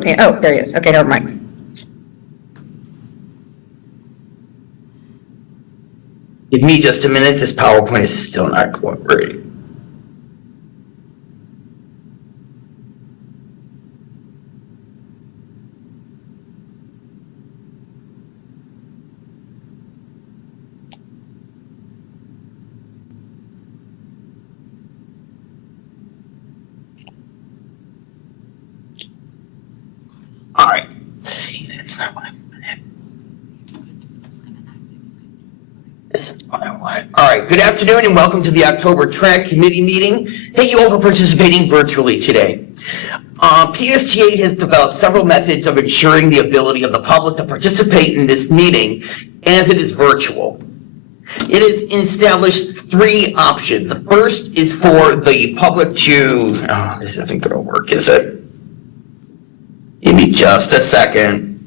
Okay, oh, there he is. Okay, never mind. Give me just a minute. This PowerPoint is still not cooperating. All right. Let's see, that's not what I wanted. This is what I wanted. All right. Good afternoon and welcome to the October TRAC committee meeting. Thank you all for participating virtually today. PSTA has developed several methods of ensuring the ability of the public to participate in this meeting as it is virtual. It has established three options. The first is for the public to, oh, this isn't going to work, is it? Give me just a second.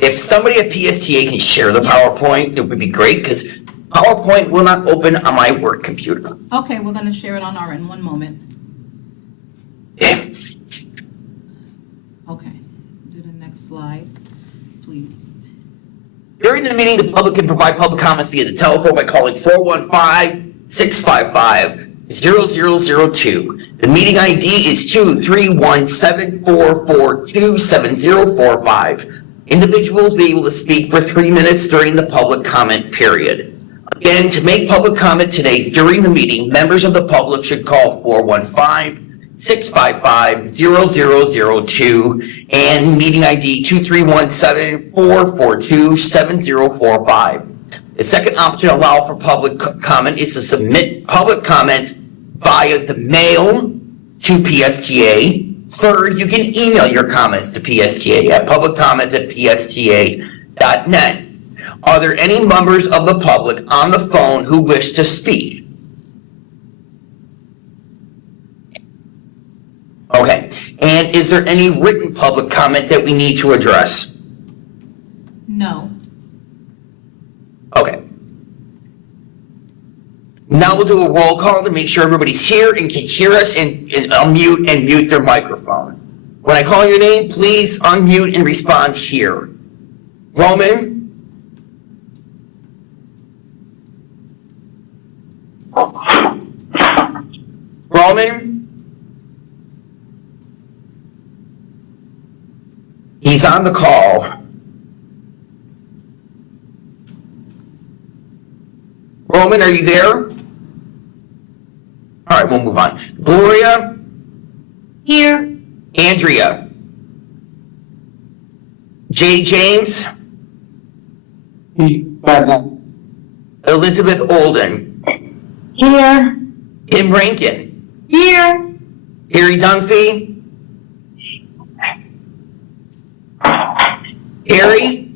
If somebody at PSTA can share the PowerPoint, it would be great because PowerPoint will not open on my work computer. Okay, we're going to share it on our end. One moment. Yeah. Okay, do the next slide, please. During the meeting, the public can provide public comments via the telephone by calling 415-655-0002. The meeting ID is 231-7442-7045. Individuals will be able to speak for 3 minutes during the public comment period. Again, to make public comment today during the meeting, members of the public should call 415-655-0002 and meeting ID 231-7442-7045. The second option to allow for public comment is to submit public comments via the mail to PSTA. Third, you can email your comments to PSTA at publiccomments@psta.net. Are there any members of the public on the phone who wish to speak? Okay, and is there any written public comment that we need to address? No. Okay. Now we'll do a roll call to make sure everybody's here and can hear us and unmute and mute their microphone. When I call your name, please unmute and respond here. Roman? Roman? He's on the call. Roman, are you there? All right, we'll move on. Gloria? Here. Andrea? Jay James? Present. Elizabeth Olden? Here. Kim Rankin? Here. Harry Dunphy? Harry?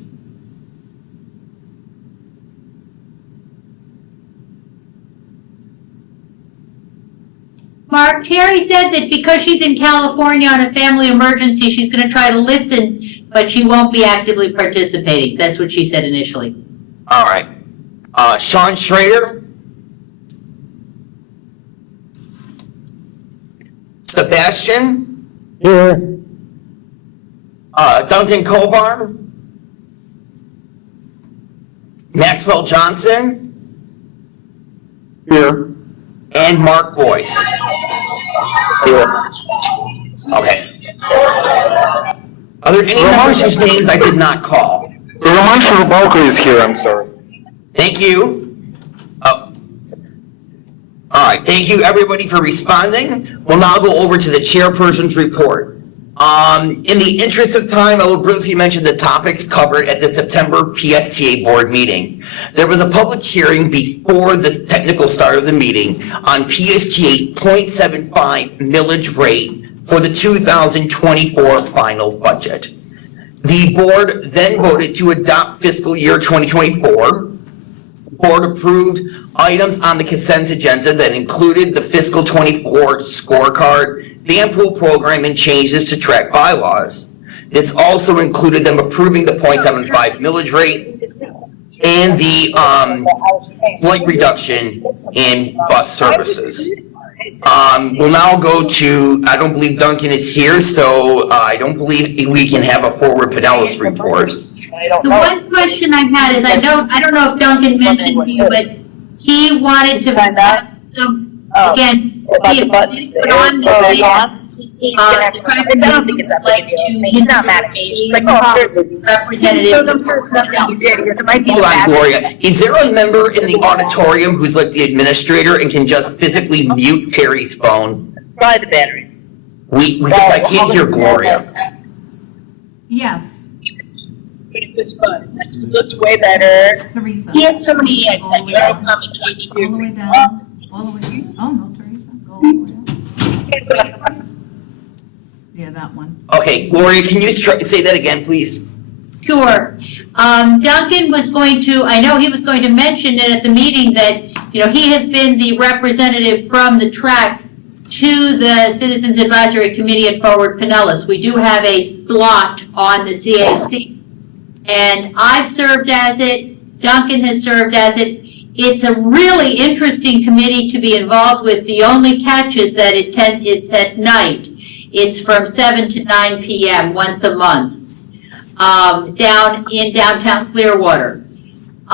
Mark, Terry said that because she's in California on a family emergency, she's going to try to listen, but she won't be actively participating. That's what she said initially. All right. Sean Schrader? Sebastian? Here. Duncan Kovar? Maxwell Johnson? Here. And Mark Boyce? Here. Okay. Are there any members whose names I did not call? Roman Shurubalko is here, I'm sorry. Thank you. All right, thank you everybody for responding. We'll now go over to the chairperson's report. In the interest of time, I will briefly mention the topics covered at the September PSTA board meeting. There was a public hearing before the technical start of the meeting on PSTA's 0.75 millage rate for the 2024 final budget. The board then voted to adopt fiscal year 2024. The board approved items on the consent agenda that included the fiscal 24 scorecard, van pool program, and changes to TRAC bylaws. This also included them approving the 0.75 millage rate and the slight reduction in bus services. We'll now go to, I don't believe Duncan is here, so I don't believe we can have a forward Pinellas report. The one question I had is, I don't know if Duncan mentioned to you, but he wanted to, again, he had put on the video. I don't think it's up to you. He's not mad at me. She's like, oh, I'm sure. Representative. I'm sure it's nothing you did, because it might be. Hold on, bad. Gloria. Is there a member in the auditorium who's like the administrator and can just physically mute Terry's phone? Probably the battery. I can't hear Gloria. Yes, But it was fun. It looked way better. Teresa. He had so many, All the way Euro down. comic Katie. All the way down, all the way, oh, no, Teresa, go all the way down. Yeah, that one. Okay, Gloria, can you say that again, please? Sure. Duncan was going to, I know he was going to mention it at the meeting that, he has been the representative from the TRAC to the Citizens Advisory Committee at Forward Pinellas. We do have a slot on the CAC. And I've served as it, Duncan has served as it. It's a really interesting committee to be involved with. The only catch is that it's at night. It's from 7 to 9 p.m. once a month, down in downtown Clearwater.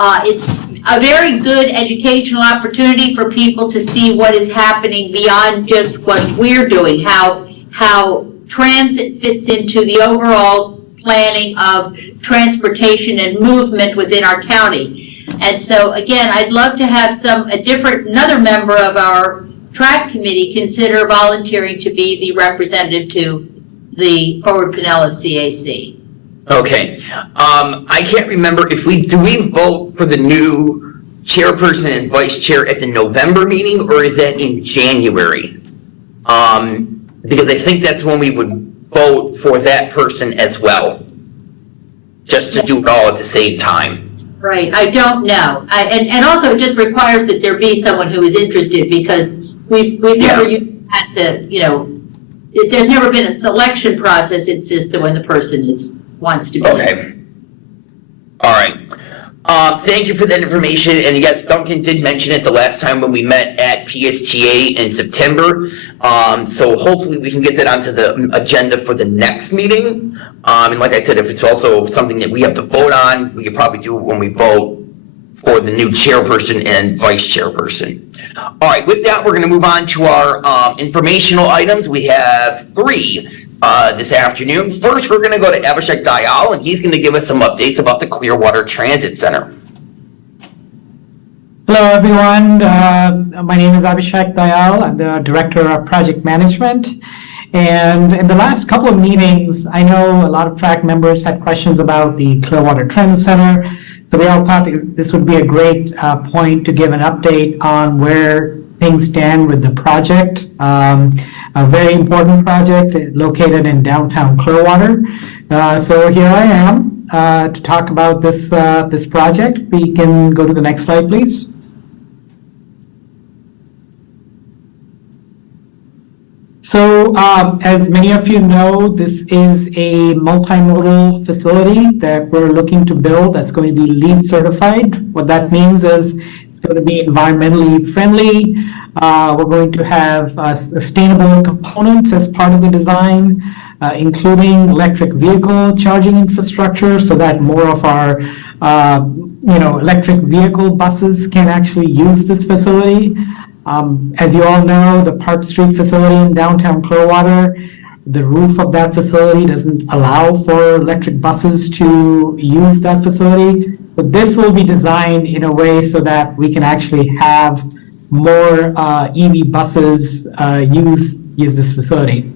It's a very good educational opportunity for people to see what is happening beyond just what we're doing, how transit fits into the overall planning of transportation and movement within our county. And so, again, I'd love to have another member of our TRAC committee consider volunteering to be the representative to the Forward Pinellas CAC. Okay. I can't remember if do we vote for the new chairperson and vice chair at the November meeting, or is that in January? Because I think that's when we would vote for that person as well, just to do it all at the same time. Right, I don't know. And also it just requires that there be someone who is interested, because we've never had to, there's never been a selection process. It's just that when the person wants to be. Okay. All right. Thank you for that information. And yes, Duncan did mention it the last time when we met at PSTA in September. So hopefully we can get that onto the agenda for the next meeting. And like I said, if it's also something that we have to vote on, we could probably do it when we vote for the new chairperson and vice chairperson. All right, with that, we're going to move on to our informational items. We have 3 this afternoon. First, we're going to go to Abhishek Dayal, and he's going to give us some updates about the Clearwater Transit Center. Hello, everyone. My name is Abhishek Dayal. I'm the Director of Project Management. And in the last couple of meetings, I know a lot of TRAC members had questions about the Clearwater Transit Center. So we all thought this would be a great point to give an update on where things stand with the project. A very important project located in downtown Clearwater. So here I am to talk about this project. We can go to the next slide, please. So as many of you know, this is a multimodal facility that we're looking to build that's going to be LEED certified. What that means is it's going to be environmentally friendly. We're going to have sustainable components as part of the design, including electric vehicle charging infrastructure, so that more of our electric vehicle buses can actually use this facility. As you all know, the Park Street facility in downtown Clearwater, the roof of that facility doesn't allow for electric buses to use that facility. But this will be designed in a way so that we can actually have more EV buses use this facility.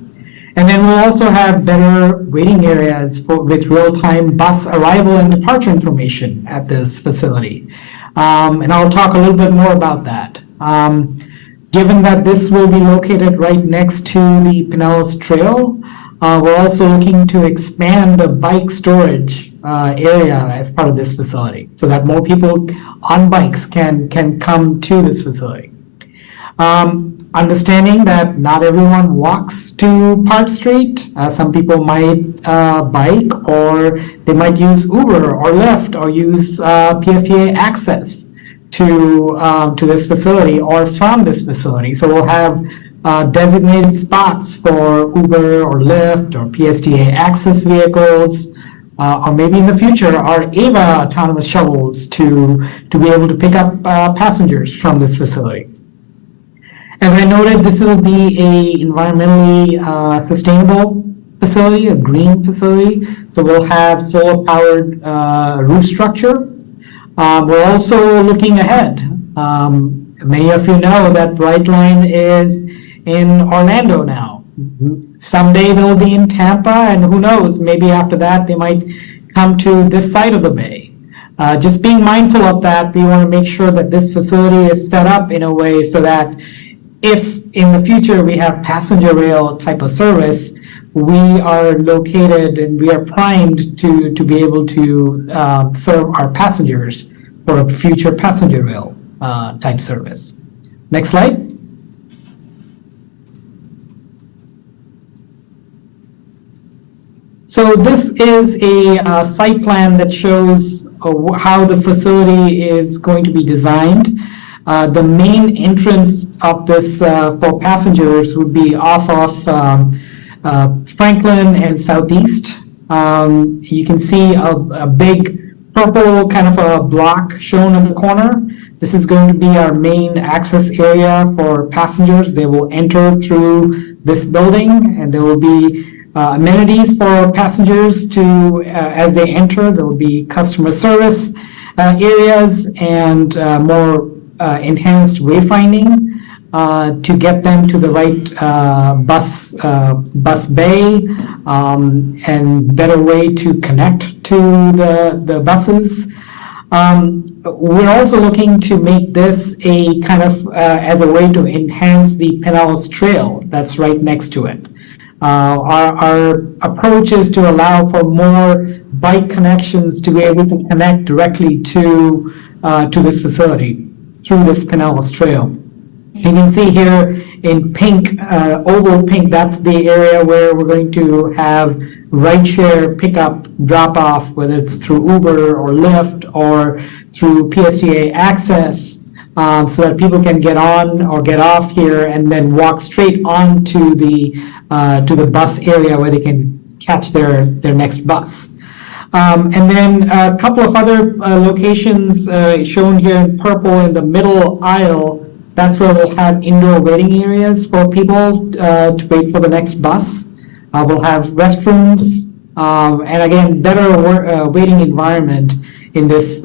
And then we'll also have better waiting areas with real-time bus arrival and departure information at this facility. And I'll talk a little bit more about that. Given that this will be located right next to the Pinellas Trail, we're also looking to expand the bike storage area as part of this facility so that more people on bikes can come to this facility. Understanding that not everyone walks to Park Street. Some people might bike, or they might use Uber or Lyft or use PSTA access to this facility or from this facility. So we'll have designated spots for Uber or Lyft or PSTA access vehicles, or maybe in the future, our AVA autonomous shuttles to be able to pick up passengers from this facility. As I noted, this will be a environmentally sustainable facility, a green facility. So we'll have solar-powered roof structure. We're also looking ahead. Many of you know that Brightline is in Orlando now. Someday they'll be in Tampa, and who knows, maybe after that they might come to this side of the bay. Just being mindful of that, we want to make sure that this facility is set up in a way so that if in the future we have passenger rail type of service, we are located and we are primed to be able to serve our passengers for a future passenger rail type service. Next slide. So this is a site plan that shows how the facility is going to be designed. The main entrance of this for passengers would be off of Franklin and Southeast. You can see a big purple kind of a block shown in the corner. This is going to be our main access area for passengers. They will enter through this building, and there will be amenities for passengers to as they enter. There will be customer service areas and more enhanced wayfinding to get them to the right bus bay and better way to connect to the buses. We're also looking to make this a kind of as a way to enhance the Pinellas Trail that's right next to it. Our approach is to allow for more bike connections to be able to connect directly to this facility through this Pinellas Trail. You can see here in pink, oval pink, that's the area where we're going to have rideshare pickup drop-off, whether it's through Uber or Lyft or through PSTA access, so that people can get on or get off here and then walk straight on to the bus area where they can catch their next bus. And then a couple of other locations shown here in purple in the middle aisle. That's where we'll have indoor waiting areas for people to wait for the next bus. We'll have restrooms and again better waiting environment in this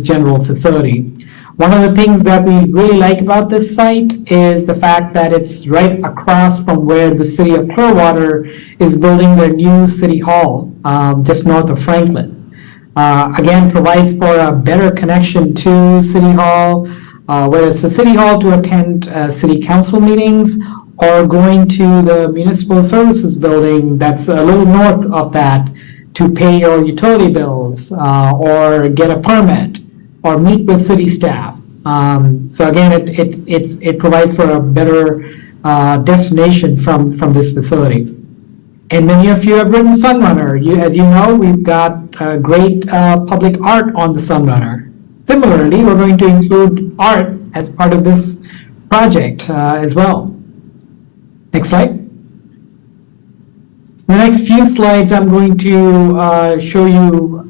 general facility. One of the things that we really like about this site is the fact that it's right across from where the city of Clearwater is building their new city hall, just north of Franklin. Again, provides for a better connection to City Hall, whether it's the City Hall to attend city council meetings or going to the municipal services building that's a little north of that to pay your utility bills or get a permit or meet with city staff. So again, it provides for a better destination from this facility. And many of you have ridden Sunrunner. As you know, we've got great public art on the Sunrunner. Similarly, we're going to include art as part of this project as well. Next slide. The next few slides, I'm going to show you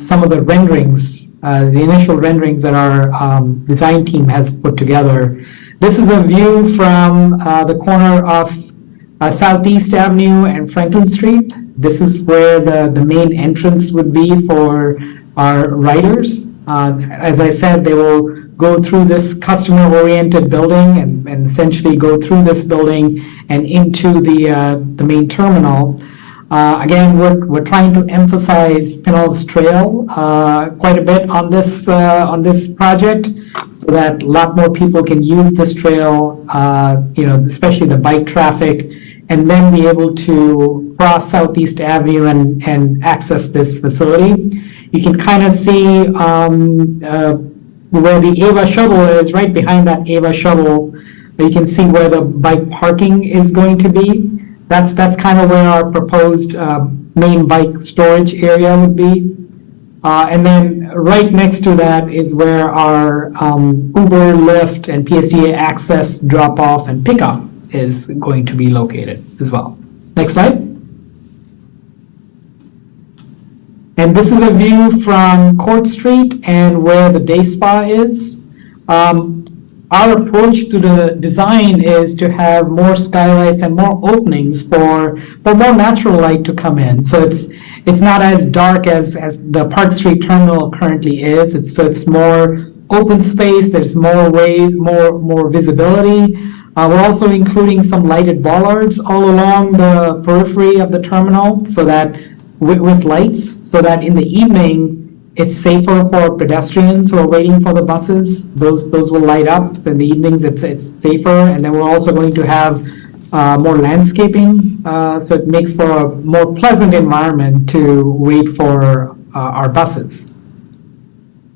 some of the renderings, the initial renderings that our design team has put together. This is a view from the corner of Southeast Avenue and Franklin Street. This is where the main entrance would be for our riders. As I said, they will go through this customer-oriented building and essentially go through this building and into the main terminal. Again, we're trying to emphasize Pinellas Trail quite a bit on this project, so that a lot more people can use this trail, especially the bike traffic, and then be able to cross Southeast Avenue and access this facility. You can kind of see where the AVA shuttle is, right behind that AVA shuttle. You can see where the bike parking is going to be. That's kind of where our proposed main bike storage area would be. And then right next to that is where our Uber, Lyft, and PSTA access drop-off and pickup is going to be located as well. Next slide. And this is a view from Court Street and where the day spa is. Our approach to the design is to have more skylights and more openings for more natural light to come in. So it's not as dark as the Park Street terminal currently is. It's more open space. There's more ways, more visibility. We're also including some lighted bollards all along the periphery of the terminal, so that with lights, so that in the evening it's safer for pedestrians who are waiting for the buses. Those will light up. So in the evenings it's safer. And then we're also going to have more landscaping, so it makes for a more pleasant environment to wait for our buses.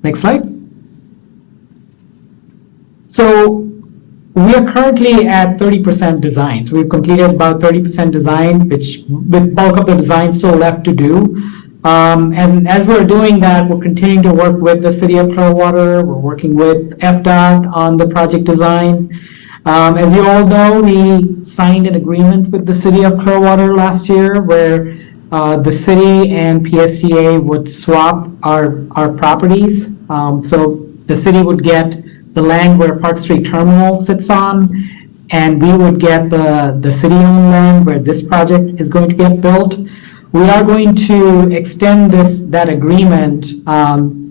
Next slide. So we are currently at 30% design. So we've completed about 30% design, which with bulk of the design still left to do. And as we're doing that, we're continuing to work with the City of Clearwater. We're working with FDOT on the project design. As you all know, we signed an agreement with the City of Clearwater last year where the city and PSTA would swap our properties. So the city would get the land where Park Street Terminal sits on, and we would get the city-owned land where this project is going to get built. We are going to extend that agreement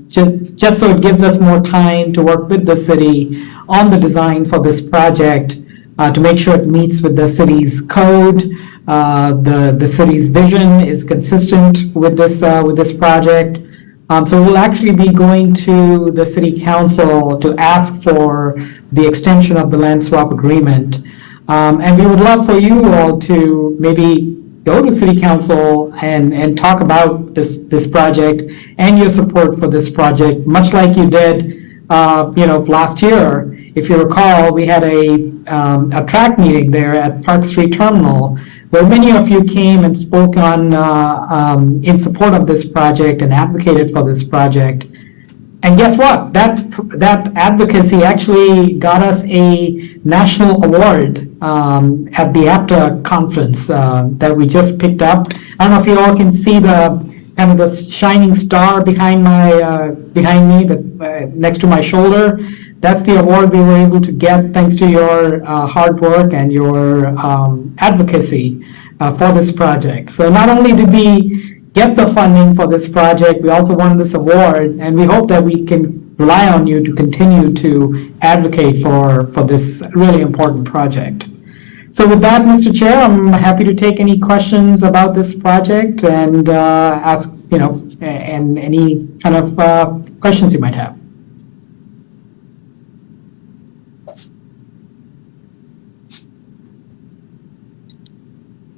just so it gives us more time to work with the city on the design for this project to make sure it meets with the city's code. The city's vision is consistent with this project. So we'll actually be going to the city council to ask for the extension of the land swap agreement. And we would love for you all to maybe go to city council and talk about this project and your support for this project, much like you did last year. If you recall, we had a TRAC meeting there at Park Street Terminal, where many of you came and spoke on in support of this project and advocated for this project. And guess what? That advocacy actually got us a national award at the APTA conference that we just picked up. I don't know if you all can see the kind of the shining star behind me, next to my shoulder. That's the award we were able to get thanks to your hard work and your advocacy for this project. So not only did we get the funding for this project, we also won this award, and we hope that we can rely on you to continue to advocate for this really important project. So with that, Mr. Chair, I'm happy to take any questions about this project and ask, and any kind of questions you might have.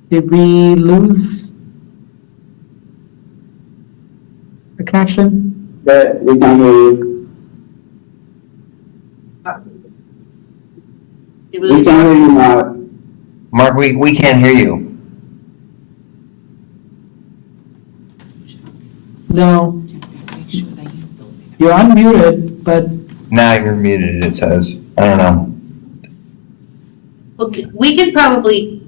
Did we lose the connection? We can hear you. We can hear you now. Mark, we can't hear you. No. You're unmuted, but Now you're muted, it says. I don't know. Well, we can probably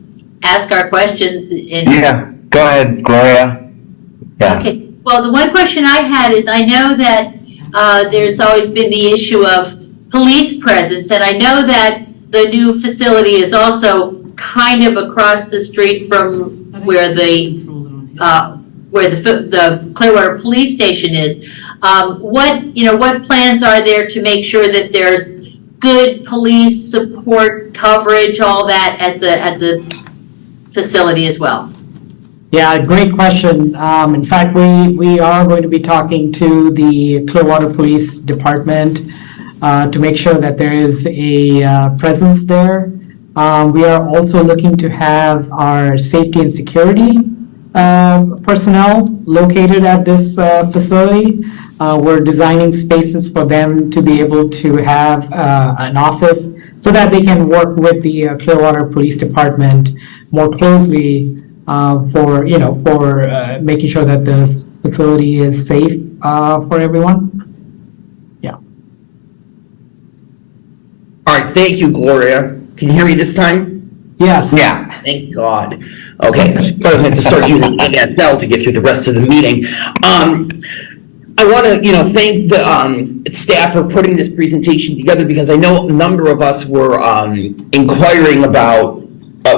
ask our questions in. Yeah, go ahead, Gloria. Yeah. Okay, well, the one question I had is, I know that there's always been the issue of police presence, and I know that the new facility is also kind of across the street from where the Clearwater Police Station is. What plans are there to make sure that there's good police support, coverage, all that at the facility as well? yeah, great question. In fact, we are going to be talking to the Clearwater Police Department to make sure that there is a presence there. We are also looking to have our safety and security personnel located at this facility. We're designing spaces for them to be able to have an office so that they can work with the Clearwater Police Department more closely for, making sure that the facility is safe for everyone. All right, thank you, Gloria. Can you hear me this time? Yes. Yeah. Thank God. Okay, I was going to have to start using ASL to get through the rest of the meeting. I want to, thank the staff for putting this presentation together, because I know a number of us were inquiring about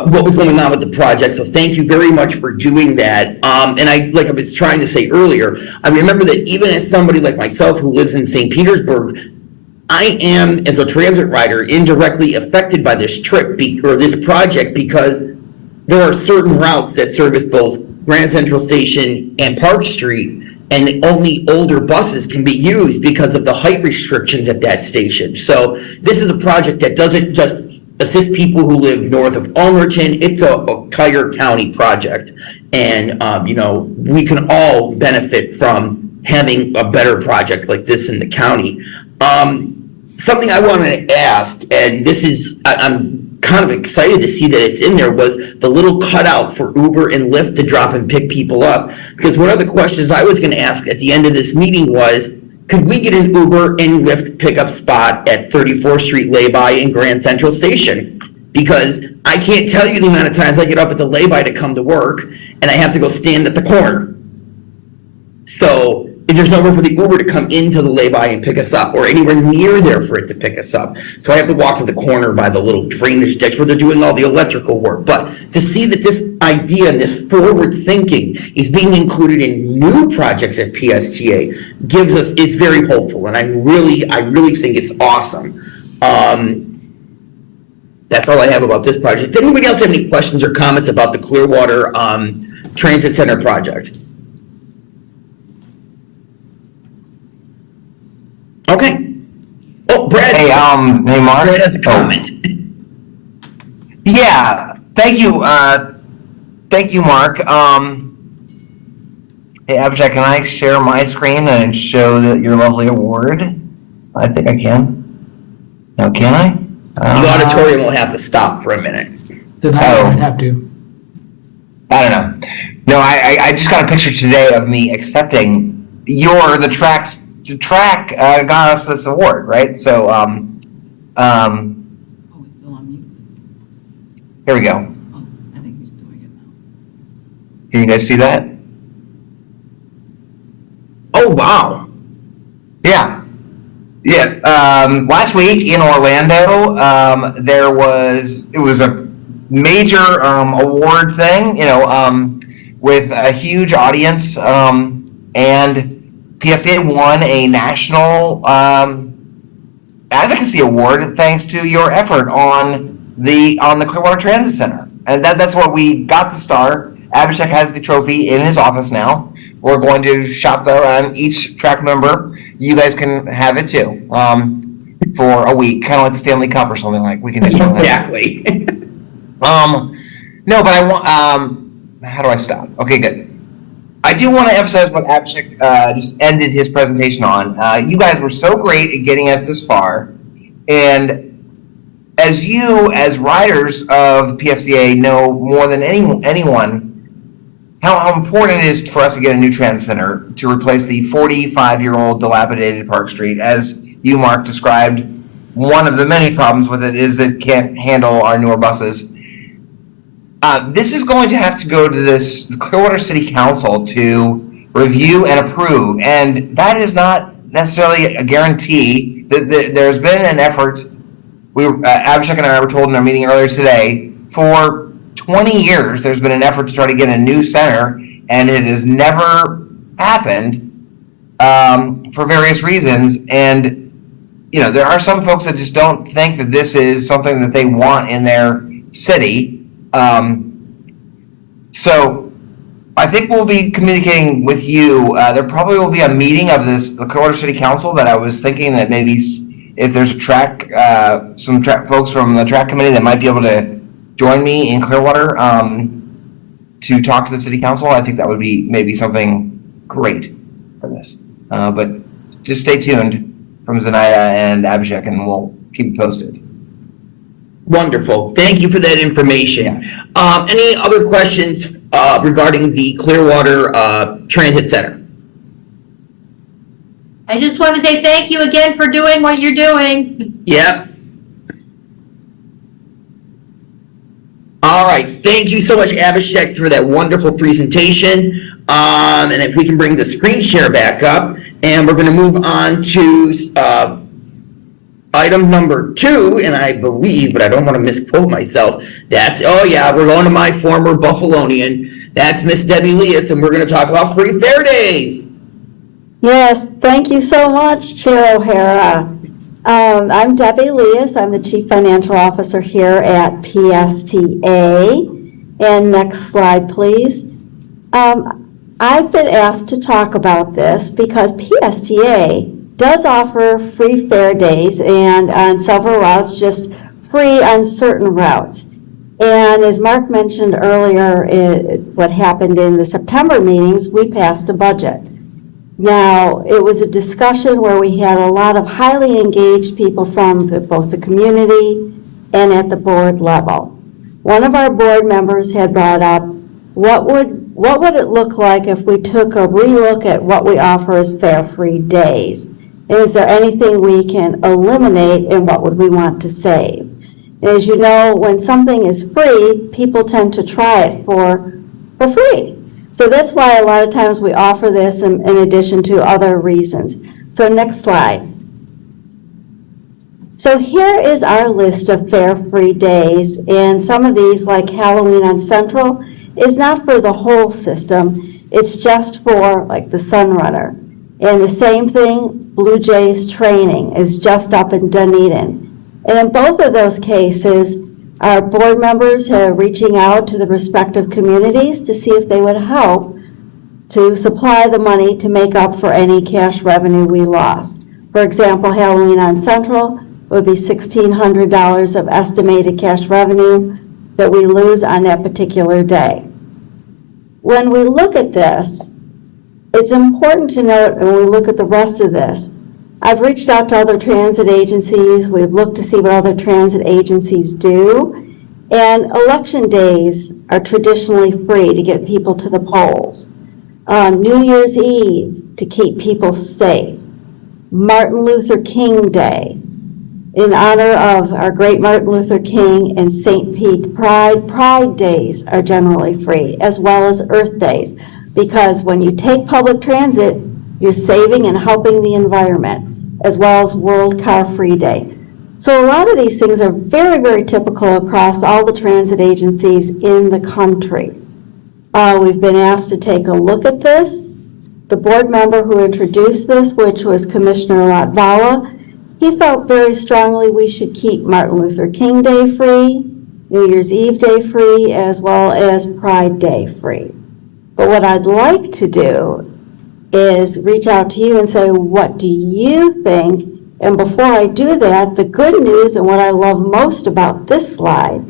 what was going on with the project. So thank you very much for doing that. And like I was trying to say earlier, I remember that even as somebody like myself who lives in St. Petersburg, I am, as a transit rider, indirectly affected by this trip or this project, because there are certain routes that service both Grand Central Station and Park Street, and only older buses can be used because of the height restrictions at that station. So this is a project that doesn't just assist people who live north of Ulmerton. It's a entire county project. And, we can all benefit from having a better project like this in the county. Something I wanted to ask, and this is, I'm kind of excited to see that it's in there, was the little cutout for Uber and Lyft to drop and pick people up. Because one of the questions I was going to ask at the end of this meeting was, could we get an Uber and Lyft pickup spot at 34th Street lay-by in Grand Central Station? Because I can't tell you the amount of times I get up at the lay-by to come to work, and I have to go stand at the corner. So if there's nowhere for the Uber to come into the lay-by and pick us up, or anywhere near there for it to pick us up. So I have to walk to the corner by the little drainage ditch where they're doing all the electrical work. But to see that this idea and this forward thinking is being included in new projects at PSTA is very hopeful. And I really think it's awesome. That's all I have about this project. Does anybody else have any questions or comments about the Clearwater Transit Center project? Okay. Oh, Brad. Hey, Mark. Brad has a comment. Yeah, thank you, Mark. Hey, Abhishek, can I share my screen and show your lovely award? I think I can. Now, can I? The auditorium will have to stop for a minute. So now I have to. I don't know. No, I just got a picture today of me accepting the TRAC got us this award, right? So, Oh, he's still on mute. here we go. Oh, I think he's doing it now. Can you guys see that? Oh, wow. Yeah. Yeah. Last week in Orlando, it was a major award thing, with a huge audience, and PSTA won a national advocacy award thanks to your effort on the Clearwater Transit Center, and that's where we got the star. Abhishek has the trophy in his office now. We're going to shop that around each TRAC member. You guys can have it too, for a week, kind of like the Stanley Cup or something like. We can just Exactly. No, but I want. How do I stop? Okay, good. I do want to emphasize what Abhishek just ended his presentation on. You guys were so great at getting us this far, and as riders of PSTA know more than anyone how important it is for us to get a new transit center to replace the 45-year-old dilapidated Park Street. As you, Mark, described, one of the many problems with it is it can't handle our newer buses. This is going to have to go to the Clearwater City Council to review and approve, and that is not necessarily a guarantee. There's been an effort, Abhishek and I were told in our meeting earlier today, for 20 years there's been an effort to try to get a new center, and it has never happened for various reasons. And there are some folks that just don't think that this is something that they want in their city. So I think we'll be communicating with you. There probably will be a meeting of the Clearwater City Council that I was thinking that maybe if there's some folks from the TRAC committee that might be able to join me in Clearwater to talk to the City Council. I think that would be maybe something great for this. But just stay tuned from Zenaida and Abhishek, and we'll keep you posted. Wonderful. Thank you for that information. Yeah. Any other questions regarding the Clearwater Transit Center. I just want to say thank you again for doing what you're doing. Yep. All right, thank you so much, Abhishek, for that wonderful presentation. And if we can bring the screen share back up, and we're going to move on to item number 2, and I believe, but I don't want to misquote myself, that's, oh yeah, we're going to my former Buffalonian. That's Miss Debbie Leas, and we're going to talk about free fair days. Yes, thank you so much, Chair O'Hara. I'm Debbie Leas. I'm the Chief Financial Officer here at PSTA. And next slide, please. I've been asked to talk about this because PSTA does offer free fair days, and on several routes, just free on certain routes. And as Mark mentioned earlier, what happened in the September meetings, we passed a budget. Now, it was a discussion where we had a lot of highly engaged people from both the community and at the board level. One of our board members had brought up, what would it look like if we took a relook at what we offer as fare-free days? And is there anything we can eliminate, and what would we want to save? And as you know, when something is free, people tend to try it for free. So that's why a lot of times we offer this in addition to other reasons. So next slide. So here is our list of fare-free days, and some of these, like Halloween on Central, is not for the whole system. It's just for like the Sunrunner. And the same thing, Blue Jays training is just up in Dunedin. And in both of those cases, our board members are reaching out to the respective communities to see if they would help to supply the money to make up for any cash revenue we lost. For example, Halloween on Central would be $1,600 of estimated cash revenue that we lose on that particular day. When we look at this, it's important to note, when we look at the rest of this, I've reached out to other transit agencies. We've looked to see what other transit agencies do. And election days are traditionally free to get people to the polls. New Year's Eve to keep people safe. Martin Luther King Day, in honor of our great Martin Luther King and St. Pete Pride days are generally free, as well as Earth Days. Because when you take public transit, you're saving and helping the environment, as well as World Car Free Day. So a lot of these things are very, very typical across all the transit agencies in the country. We've been asked to take a look at this. The board member who introduced this, which was Commissioner Latvala, he felt very strongly we should keep Martin Luther King Day free, New Year's Eve Day free, as well as Pride Day free. But what I'd like to do is reach out to you and say, what do you think? And before I do that, the good news and what I love most about this slide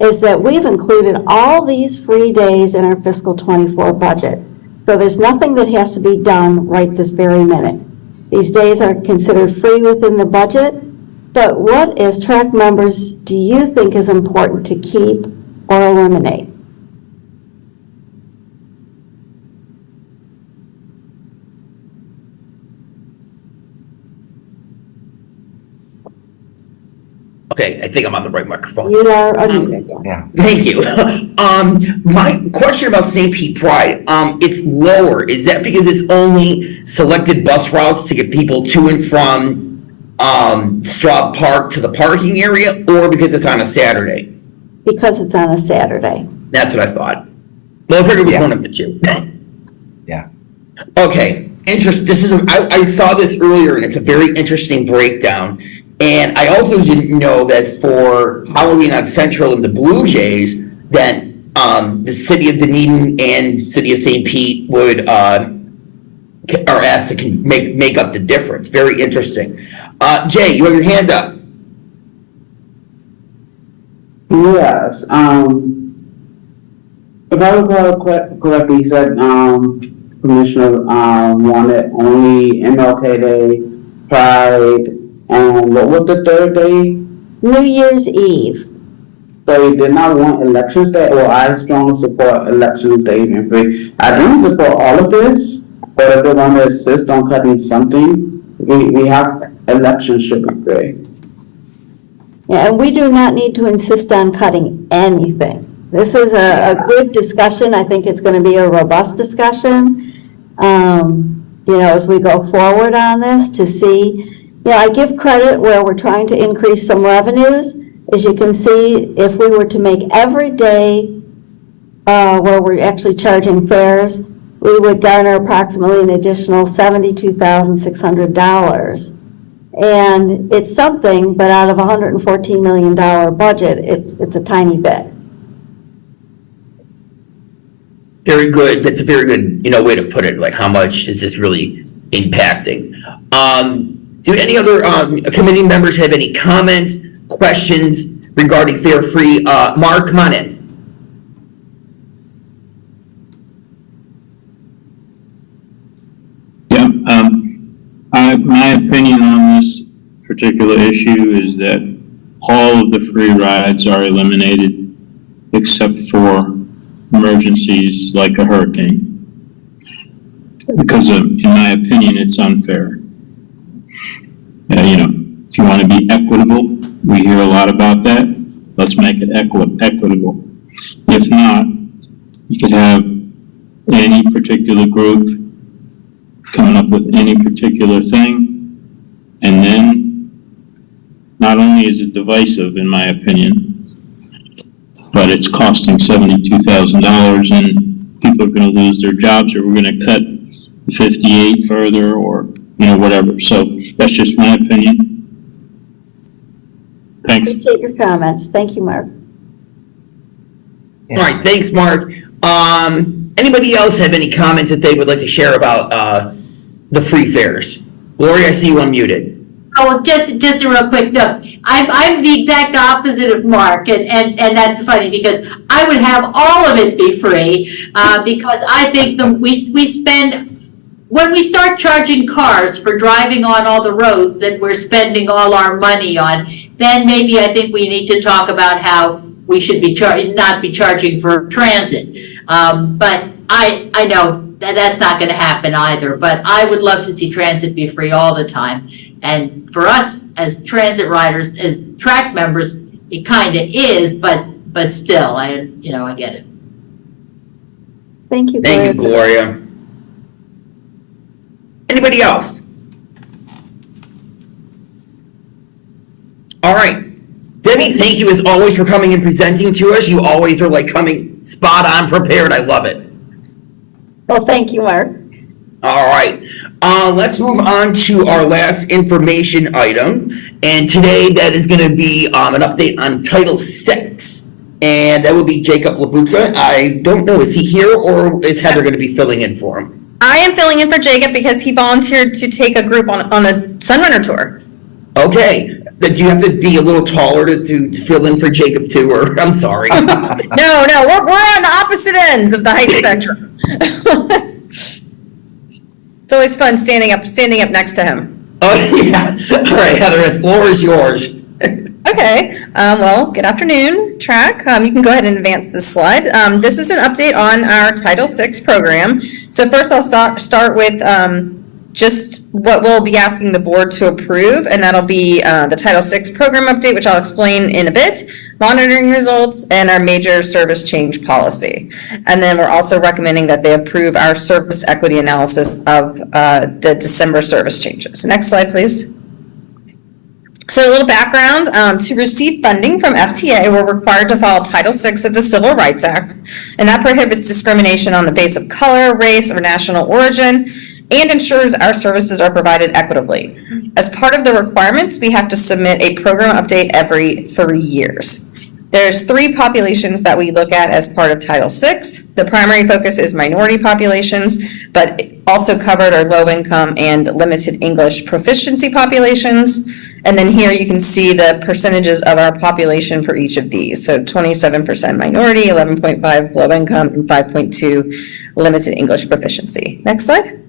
is that we've included all these free days in our fiscal 24 budget. So there's nothing that has to be done right this very minute. These days are considered free within the budget, but what as TRAC members do you think is important to keep or eliminate? Okay, I think I'm on the right microphone. You are unmuted. Yeah. Thank you. My question about St. Pete Pride, it's lower. Is that because it's only selected bus routes to get people to and from Straub Park to the parking area, or because it's on a Saturday? Because it's on a Saturday. That's what I thought. Well, I figured it was Yeah. one of the two. Yeah. Okay, I saw this earlier, and it's a very interesting breakdown. And I also didn't know that for Halloween on Central and the Blue Jays, that the city of Dunedin and city of St. Pete would are asked to make up the difference. Very interesting. Jay, you have your hand up. Yes, if I recall correctly, you said, Commissioner, wanted only MLK Day, Pride, and what was the third day? New Year's Eve. So if they not want elections day, well, I strongly support elections day even free. I don't support all of this, but if they want to insist on cutting something, we have elections should be free. Yeah, and we do not need to insist on cutting anything. This is a good discussion. I think it's going to be a robust discussion, as we go forward on this to see, I give credit where we're trying to increase some revenues. As you can see, if we were to make every day where we're actually charging fares, we would garner approximately an additional $72,600. And it's something, but out of a $114 million budget, it's a tiny bit. Very good. That's a very good, way to put it. Like, how much is this really impacting? Do any other committee members have any comments, questions regarding fare free? Mark, come on in. Yeah, my opinion on this particular issue is that all of the free rides are eliminated except for emergencies like a hurricane. Because in my opinion, it's unfair. If you want to be equitable, we hear a lot about that. Let's make it equitable. If not, you could have any particular group coming up with any particular thing, and then not only is it divisive, in my opinion, but it's costing $72,000, and people are going to lose their jobs, or we're going to cut 58 further, or whatever. So that's just my opinion. Thanks. Appreciate your comments. Thank you, Mark. All right, thanks, Mark. Anybody else have any comments that they would like to share about the free fares? Lori, I see you unmuted. Oh, just a real quick note. I'm the exact opposite of Mark, and that's funny because I would have all of it be free because I think we spend, when we start charging cars for driving on all the roads that we're spending all our money on, then maybe I think we need to talk about how we should be not be charging for transit. But I know that's not going to happen either, but I would love to see transit be free all the time. And for us as transit riders, as TRAC members, it kind of is, but still, I get it. Thank you, Thank you, Gloria. Anybody else? All right. Debbie, thank you as always for coming and presenting to us. You always are coming spot on prepared. I love it. Well, thank you, Mark. All right. Let's move on to our last information item. And today that is going to be an update on Title VI. And that will be Jacob Labutka. I don't know, is he here or is Heather going to be filling in for him? I am filling in for Jacob because he volunteered to take a group on a Sunrunner tour. Okay. Do you have to be a little taller to fill in for Jacob too, or I'm sorry. No, we're on the opposite ends of the height spectrum. It's always fun standing up next to him. Oh, yeah. All right, Heather, the floor is yours. Okay, well, good afternoon, TRAC. You can go ahead and advance this slide. This is an update on our Title VI program. So first I'll start with just what we'll be asking the board to approve, and that'll be the Title VI program update, which I'll explain in a bit, monitoring results, and our major service change policy. And then we're also recommending that they approve our service equity analysis of the December service changes. Next slide, please. So a little background, to receive funding from FTA, we're required to follow Title VI of the Civil Rights Act, and that prohibits discrimination on the basis of color, race, or national origin, and ensures our services are provided equitably. As part of the requirements, we have to submit a program update every 3 years. There's 3 populations that we look at as part of Title VI. The primary focus is minority populations, but also covered are low-income and limited English proficiency populations. And then here you can see the percentages of our population for each of these. So 27% minority, 11.5 low-income, and 5.2 limited English proficiency. Next slide.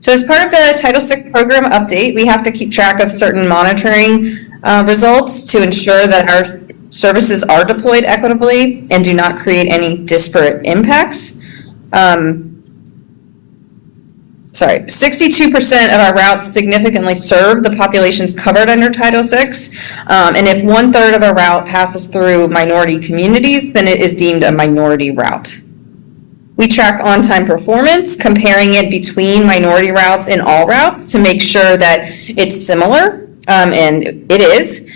So as part of the Title VI program update, we have to keep track of certain monitoring results to ensure that our services are deployed equitably and do not create any disparate impacts. 62% of our routes significantly serve the populations covered under Title VI. And if 1/3 of a route passes through minority communities, then it is deemed a minority route. We track on-time performance, comparing it between minority routes and all routes to make sure that it's similar, and it is.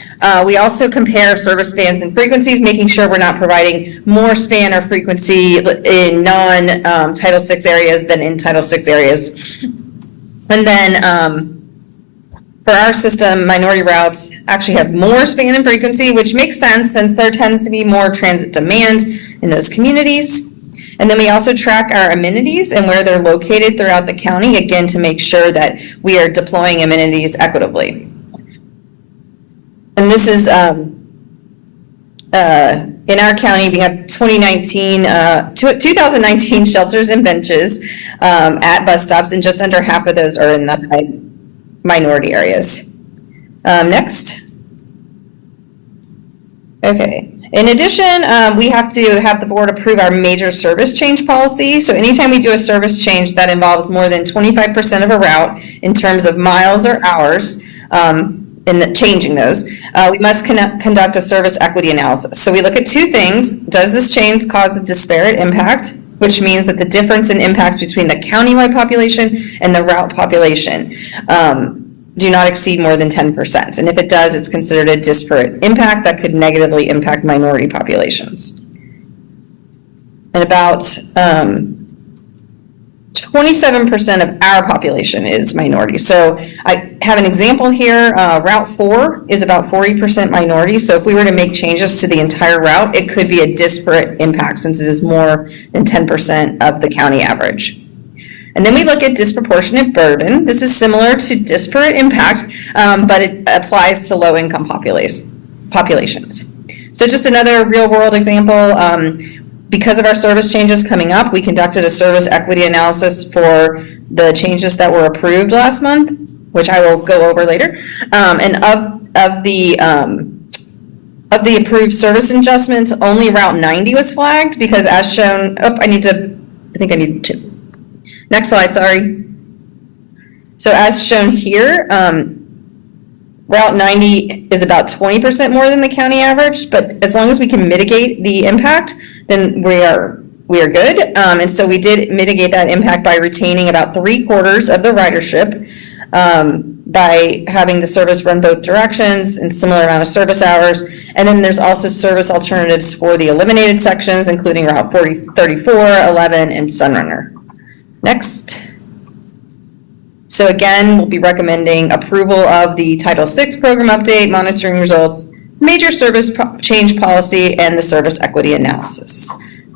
We also compare service spans and frequencies, making sure we're not providing more span or frequency in non-Title VI areas than in Title VI areas. And then for our system, minority routes actually have more span and frequency, which makes sense since there tends to be more transit demand in those communities. And then we also track our amenities and where they're located throughout the county, again, to make sure that we are deploying amenities equitably. And this is, in our county, we have 2019 shelters and benches at bus stops, and just under half of those are in the minority areas. Next. Okay. In addition, we have to have the board approve our major service change policy. So anytime we do a service change that involves more than 25% of a route in terms of miles or hours, in changing those, we must conduct a service equity analysis. So we look at two things. Does this change cause a disparate impact, which means that the difference in impacts between the countywide population and the route population do not exceed more than 10%. And if it does, it's considered a disparate impact that could negatively impact minority populations. And about 27% of our population is minority. So I have an example here. Route 4 is about 40% minority. So if we were to make changes to the entire route, it could be a disparate impact since it is more than 10% of the county average. And then we look at disproportionate burden. This is similar to disparate impact, but it applies to low-income populations. So just another real-world example. Because of our service changes coming up, we conducted a service equity analysis for the changes that were approved last month, which I will go over later. And of the approved service adjustments, only Route 90 was flagged because as shown, next slide, sorry. So as shown here, Route 90 is about 20% more than the county average, but as long as we can mitigate the impact, then we are good. And so we did mitigate that impact by retaining about 3/4 of the ridership by having the service run both directions and similar amount of service hours. And then there's also service alternatives for the eliminated sections, including Route 34, 11, and Sunrunner. Next. So again, we'll be recommending approval of the Title VI program update, monitoring results, major service change policy, and the service equity analysis.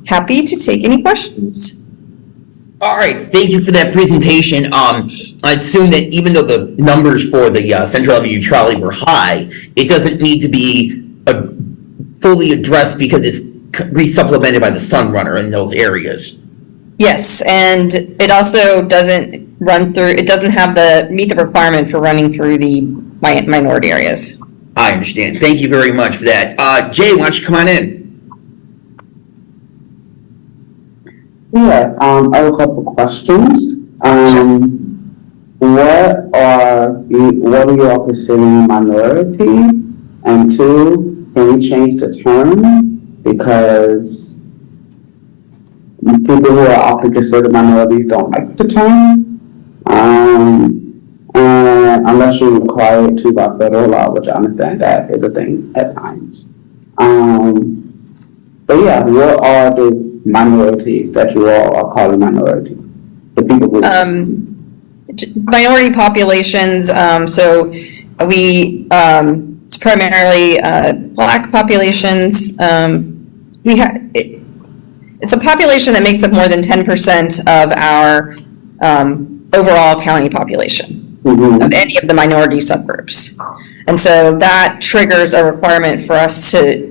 Happy to take any questions. All right, thank you for that presentation. I assume that even though the numbers for the Central Avenue trolley were high, it doesn't need to be fully addressed because it's re-supplemented by the Sunrunner in those areas. Yes, and it also doesn't meet the requirement for running through the minority areas. I understand. Thank you very much for that. Jay, why don't you come on in? Yeah, I have a couple questions. What are you all considering minority? And two, can we change the term? Because people who are often considered minorities don't like the term. And unless you require it to by federal law, which I understand that is a thing at times. But yeah, what are the minorities that you all are calling minority? The people groups. Minority populations, so we, it's primarily Black populations. It's a population that makes up more than 10% of our overall county population, of any of the minority subgroups. And so that triggers a requirement for us to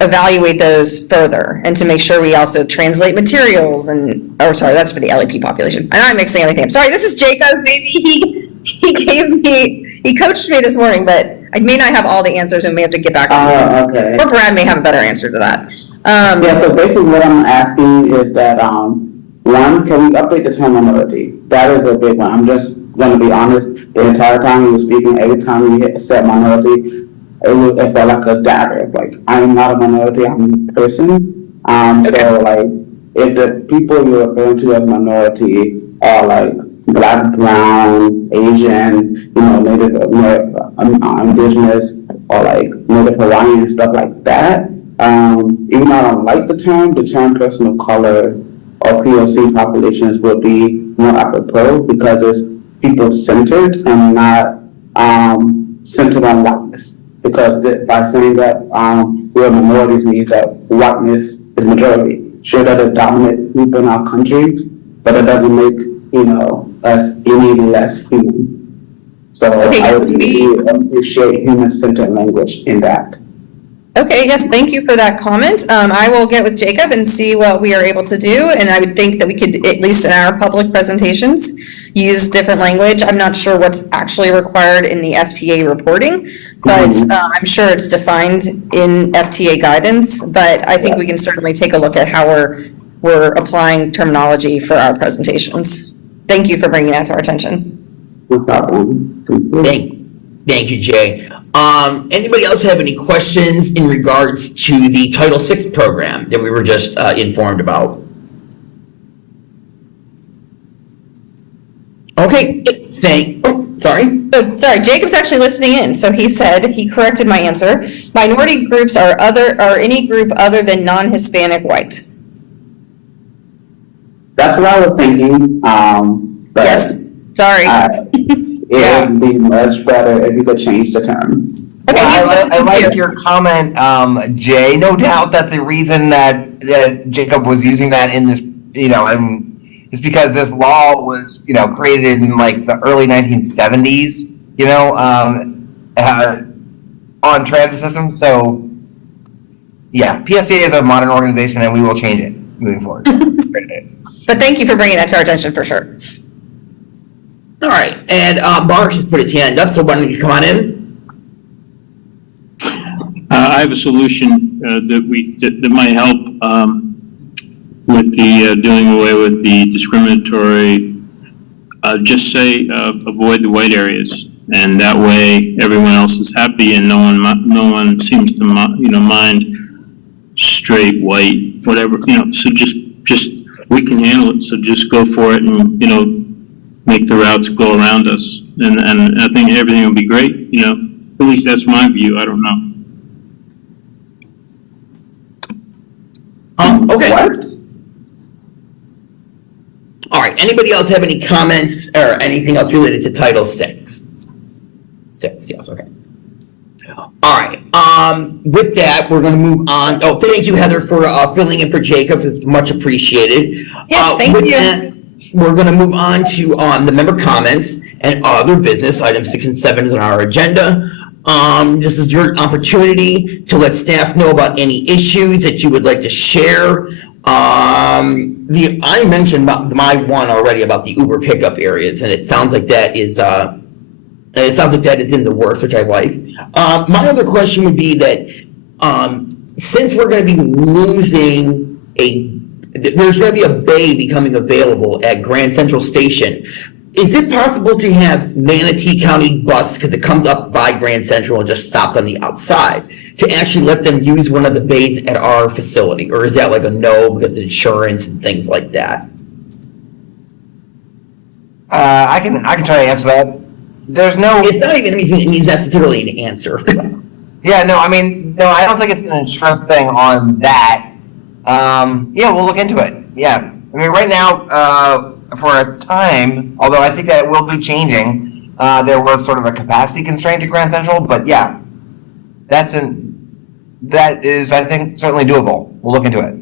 evaluate those further and to make sure we also translate materials that's for the LEP population. I know I'm mixing everything up. Sorry, this is Jacob's baby. He coached me this morning, but I may not have all the answers and may have to get back on this. Okay. Or Brad may have a better answer to that. Yeah, so basically what I'm asking is that, one, can we update the term minority? That is a big one. I'm just gonna be honest, the entire time he was speaking, every time he said minority, it felt like a dagger. Like, I'm not a minority, I'm a person. So like, if the people you're referring to as minority are like Black, brown, Asian, Native Indigenous, or like Native Hawaiian and stuff like that, even though I don't like the term person of color or POC populations would be more apropos because it's people-centered and not centered on whiteness. Because by saying that we're minorities means that whiteness is majority. Sure, they're the dominant group in our country, but it doesn't make, us any less human. So Okay, I yes, would really appreciate human-centered language in that. Okay, yes, thank you for that comment. I will get with Jacob and see what we are able to do, and I would think that we could, at least in our public presentations, use different language. I'm not sure what's actually required in the FTA reporting, but I'm sure it's defined in FTA guidance, but I think we can certainly take a look at how we're applying terminology for our presentations. Thank you for bringing that to our attention. No problem. Thank you, Jay. Anybody else have any questions in regards to the Title VI program that we were just informed about? Okay, Sorry, Jacob's actually listening in. So he said, he corrected my answer. Minority groups are any group other than non-Hispanic white. That's what I was thinking. But Yes, sorry. It would be much better if you could change the term. Okay, he's I listening like too. your comment, Jay. No doubt that the reason that Jacob was using that in this, is because this law was, created in like the early 1970s, on transit systems. So, yeah, PSTA is a modern organization, and we will change it moving forward. But thank you for bringing that to our attention for sure. all right, and Mark has put his hand up, so why don't you come on in? I have a solution that might help with the doing away with the discriminatory. Just say avoid the white areas, and that way everyone else is happy, and no one seems to mind straight white whatever. So just we can handle it. So just go for it, and make the routes go around us, and I think everything will be great. At least that's my view. I don't know. Okay. What? All right, anybody else have any comments or anything else related to Title VI? Yes, okay. All right, with that, we're gonna move on. Oh, thank you, Heather, for filling in for Jacob. It's much appreciated. Yes, thank with you. that, we're gonna move on to the member comments and other business. Items 6 and 7 is on our agenda. This is your opportunity to let staff know about any issues that you would like to share. I mentioned about my one already about the Uber pickup areas, and it sounds like that is in the works, which I like. My other question would be that since we're going to be losing there's going to be a bay becoming available at Grand Central Station. Is it possible to have Manatee County bus, because it comes up by Grand Central and just stops on the outside, to actually let them use one of the bays at our facility? Or is that like a no because of insurance and things like that? I can try to answer that. There's no. It's not even anything that needs necessarily an answer. Yeah, no, I don't think it's an insurance thing on that. Yeah, we'll look into it. Yeah, right now, for a time, although I think that it will be changing, there was sort of a capacity constraint at Grand Central, but yeah, that is, I think, certainly doable. We'll look into it.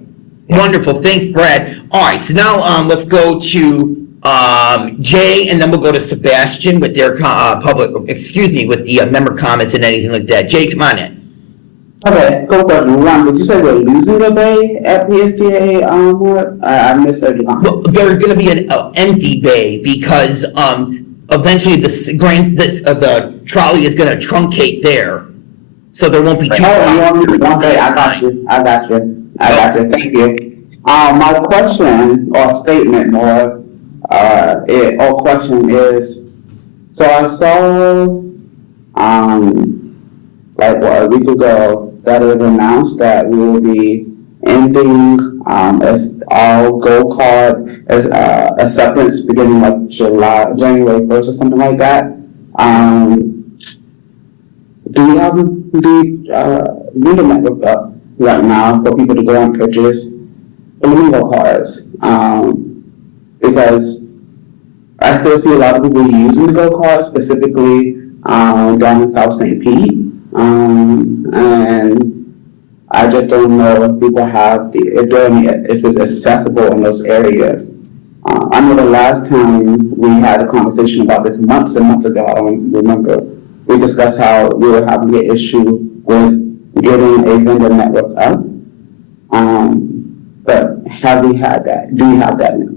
Yeah. Wonderful, thanks, Brad. All right, so now let's go to Jay, and then we'll go to Sebastian with their with the member comments and anything like that. Jay, come on in. Okay, cool question. One, did you say we're losing a bay at PSTA? I misheard you. Well, there's going to be an empty bay because eventually the trolley is gonna truncate there. So there won't be two. Okay, I got you. Thank you. My question or statement or question is, so I saw, like a week ago that it was announced that we will be ending, as all go-kart as acceptance beginning like January 1st or something like that. Do we have the window networks up right now for people to go and purchase flamingo cars? Because I still see a lot of people using the go-kart, specifically down in South St. Pete. And I just don't know if people have if it's accessible in those areas. I know the last time we had a conversation about this months and months ago, I don't remember, we discussed how we were having an issue with getting a vendor network up. But have we had that? Do we have that now?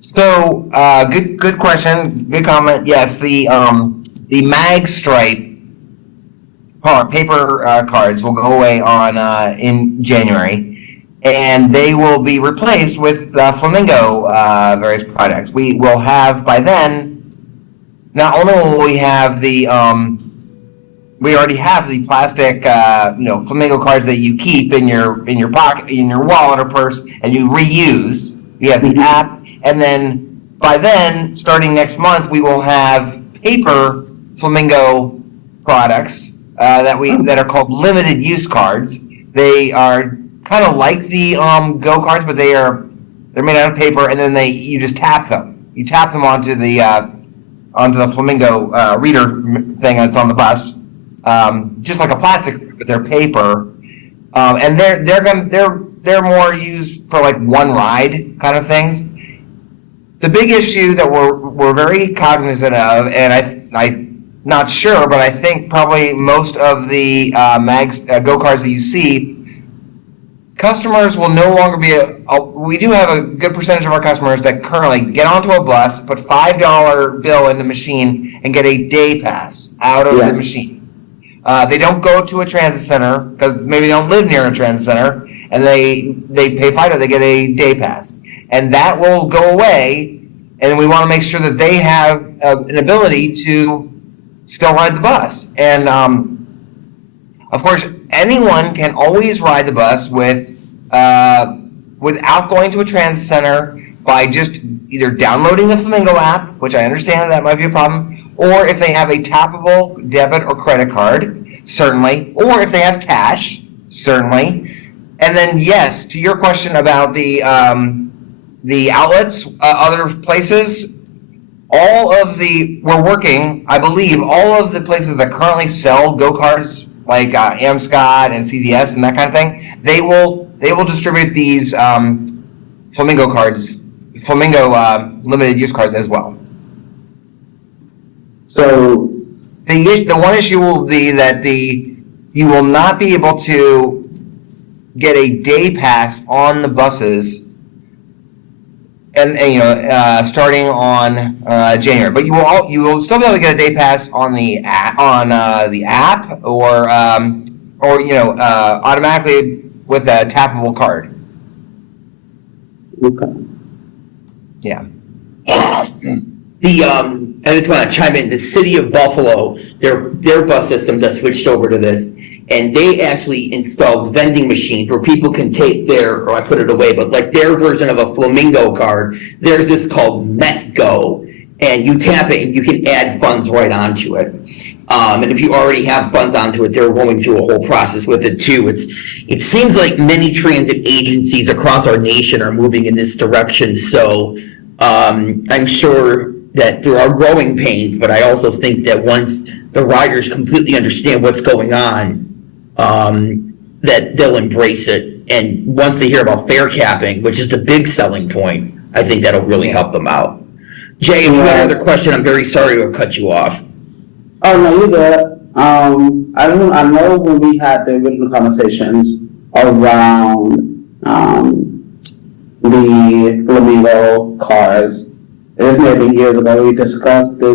So, good question, good comment. Yes, the mag stripe paper cards will go away on in January, and they will be replaced with Flamingo various products. We will have by then. Not only will we have the we already have the plastic Flamingo cards that you keep in your pocket, in your wallet or purse, and you reuse. We have the app. And then, by then, starting next month, we will have paper Flamingo products that are called limited use cards. They are kind of like the Go cards, but they're made out of paper, and then you just tap them. You tap them onto the Flamingo reader thing that's on the bus, just like a plastic, but they're paper, and they're more used for like one ride kind of things. The big issue that we're very cognizant of, and I'm not sure, but I think probably most of the go-karts that you see, customers will no longer be we do have a good percentage of our customers that currently get onto a bus, put $5 bill in the machine, and get a day pass out of the machine. They don't go to a transit center because maybe they don't live near a transit center, and they pay $5, they get a day pass. And that will go away, and we want to make sure that they have an ability to still ride the bus. And of course, anyone can always ride the bus without going to a transit center by just either downloading the Flamingo app, which I understand that might be a problem, or if they have a tappable debit or credit card, certainly, or if they have cash, certainly. And then, yes, to your question about the outlets, other places, we're working, I believe, all of the places that currently sell go-karts, like Amscot and CVS and that kind of thing, they will distribute these Flamingo cards, Flamingo limited use cards as well. So the one issue will be that you will not be able to get a day pass on the buses, and starting on January. But you will still be able to get a day pass on the app or automatically with a tappable card. okay. Yeah. I just want to chime in. The city of Buffalo, their bus system just switched over to this, and they actually installed vending machines where people can take or I put it away, but like their version of a Flamingo card. Theirs is called MetGo, and you tap it and you can add funds right onto it. And if you already have funds onto it, they're going through a whole process with it too. It seems like many transit agencies across our nation are moving in this direction. So I'm sure that there are growing pains, but I also think that once the riders completely understand what's going on, that they'll embrace it. And once they hear about fare capping, which is the big selling point, I think that'll really help them out. Jay, if you had another question, I'm very sorry to have cut you off. Oh, no, you're good. I know when we had the original conversations around the Flamingo cars, this may have been years ago, we discussed the,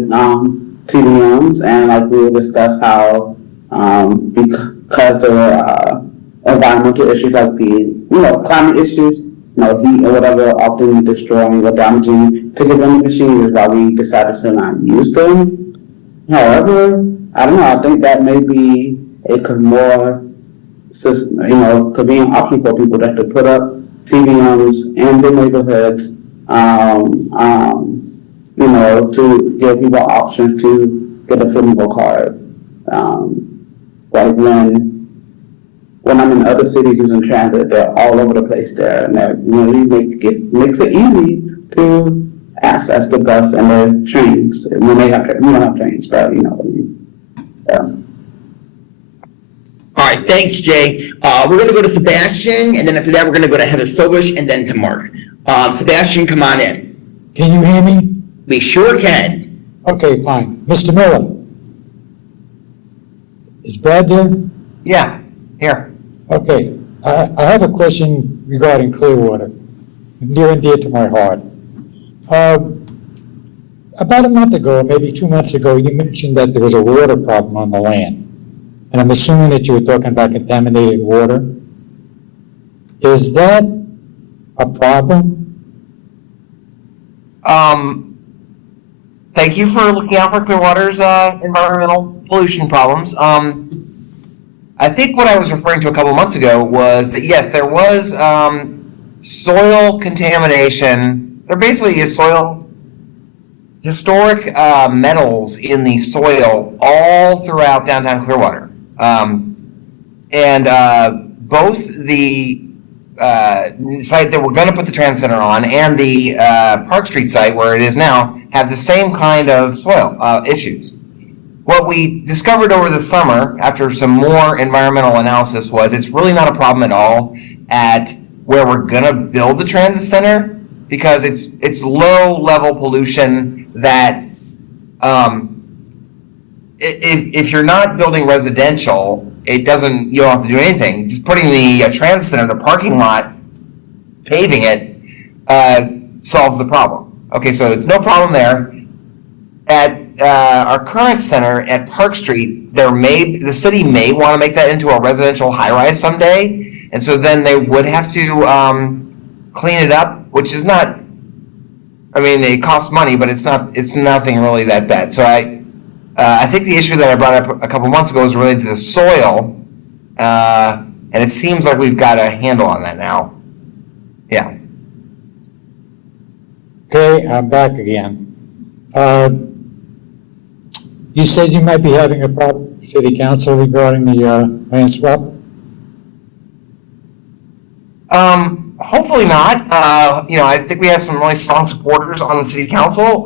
TDMs, and like we would discuss how, because there were, environmental issues like the, climate issues, heat or whatever, often destroying or damaging ticket vending machines is why we decided to not use them. However, I don't know, I think that may be a more, convenient option for people that to put up TVMs in the neighborhoods, to give people options to get a flammable card. Like when I'm in other cities using transit, they're all over the place there, and that really makes it easy to access the bus and the trains when we don't have trains, but you know what I mean. Yeah. All right, thanks, Jay. We're going to go to Sebastian, and then after that, we're going to go to Heather Sobush, and then to Mark. Sebastian, come on in. Can you hear me? We sure can. Okay, fine. Mr. Miller? Is Brad there? Yeah, here. Okay, I have a question regarding Clearwater, near and dear to my heart. About a month ago, maybe 2 months ago, you mentioned that there was a water problem on the land. And I'm assuming that you were talking about contaminated water. Is that a problem? Thank you for looking out for Clearwater's environmental pollution problems. I think what I was referring to a couple months ago was that, yes, there was soil contamination. There basically is historic metals in the soil all throughout downtown Clearwater. Both the site that we're going to put the trans center on and the Park Street site where it is now have the same kind of soil issues. What we discovered over the summer after some more environmental analysis was it's really not a problem at all at where we're going to build the transit center, because it's low level pollution that if you're not building residential, you don't have to do anything. Just putting the transit center, the parking lot, paving it, solves the problem. Okay, so it's no problem there. At our current center at Park Street, the city may want to make that into a residential high-rise someday, and so then they would have to clean it up, which is not, I mean, it costs money, but it's nothing really that bad. So I think the issue that I brought up a couple months ago was related to the soil, and it seems like we've got a handle on that now. Yeah. Okay, I'm back again. You said you might be having a problem with City Council regarding the land swap? Hopefully not. I think we have some really strong supporters on the City Council.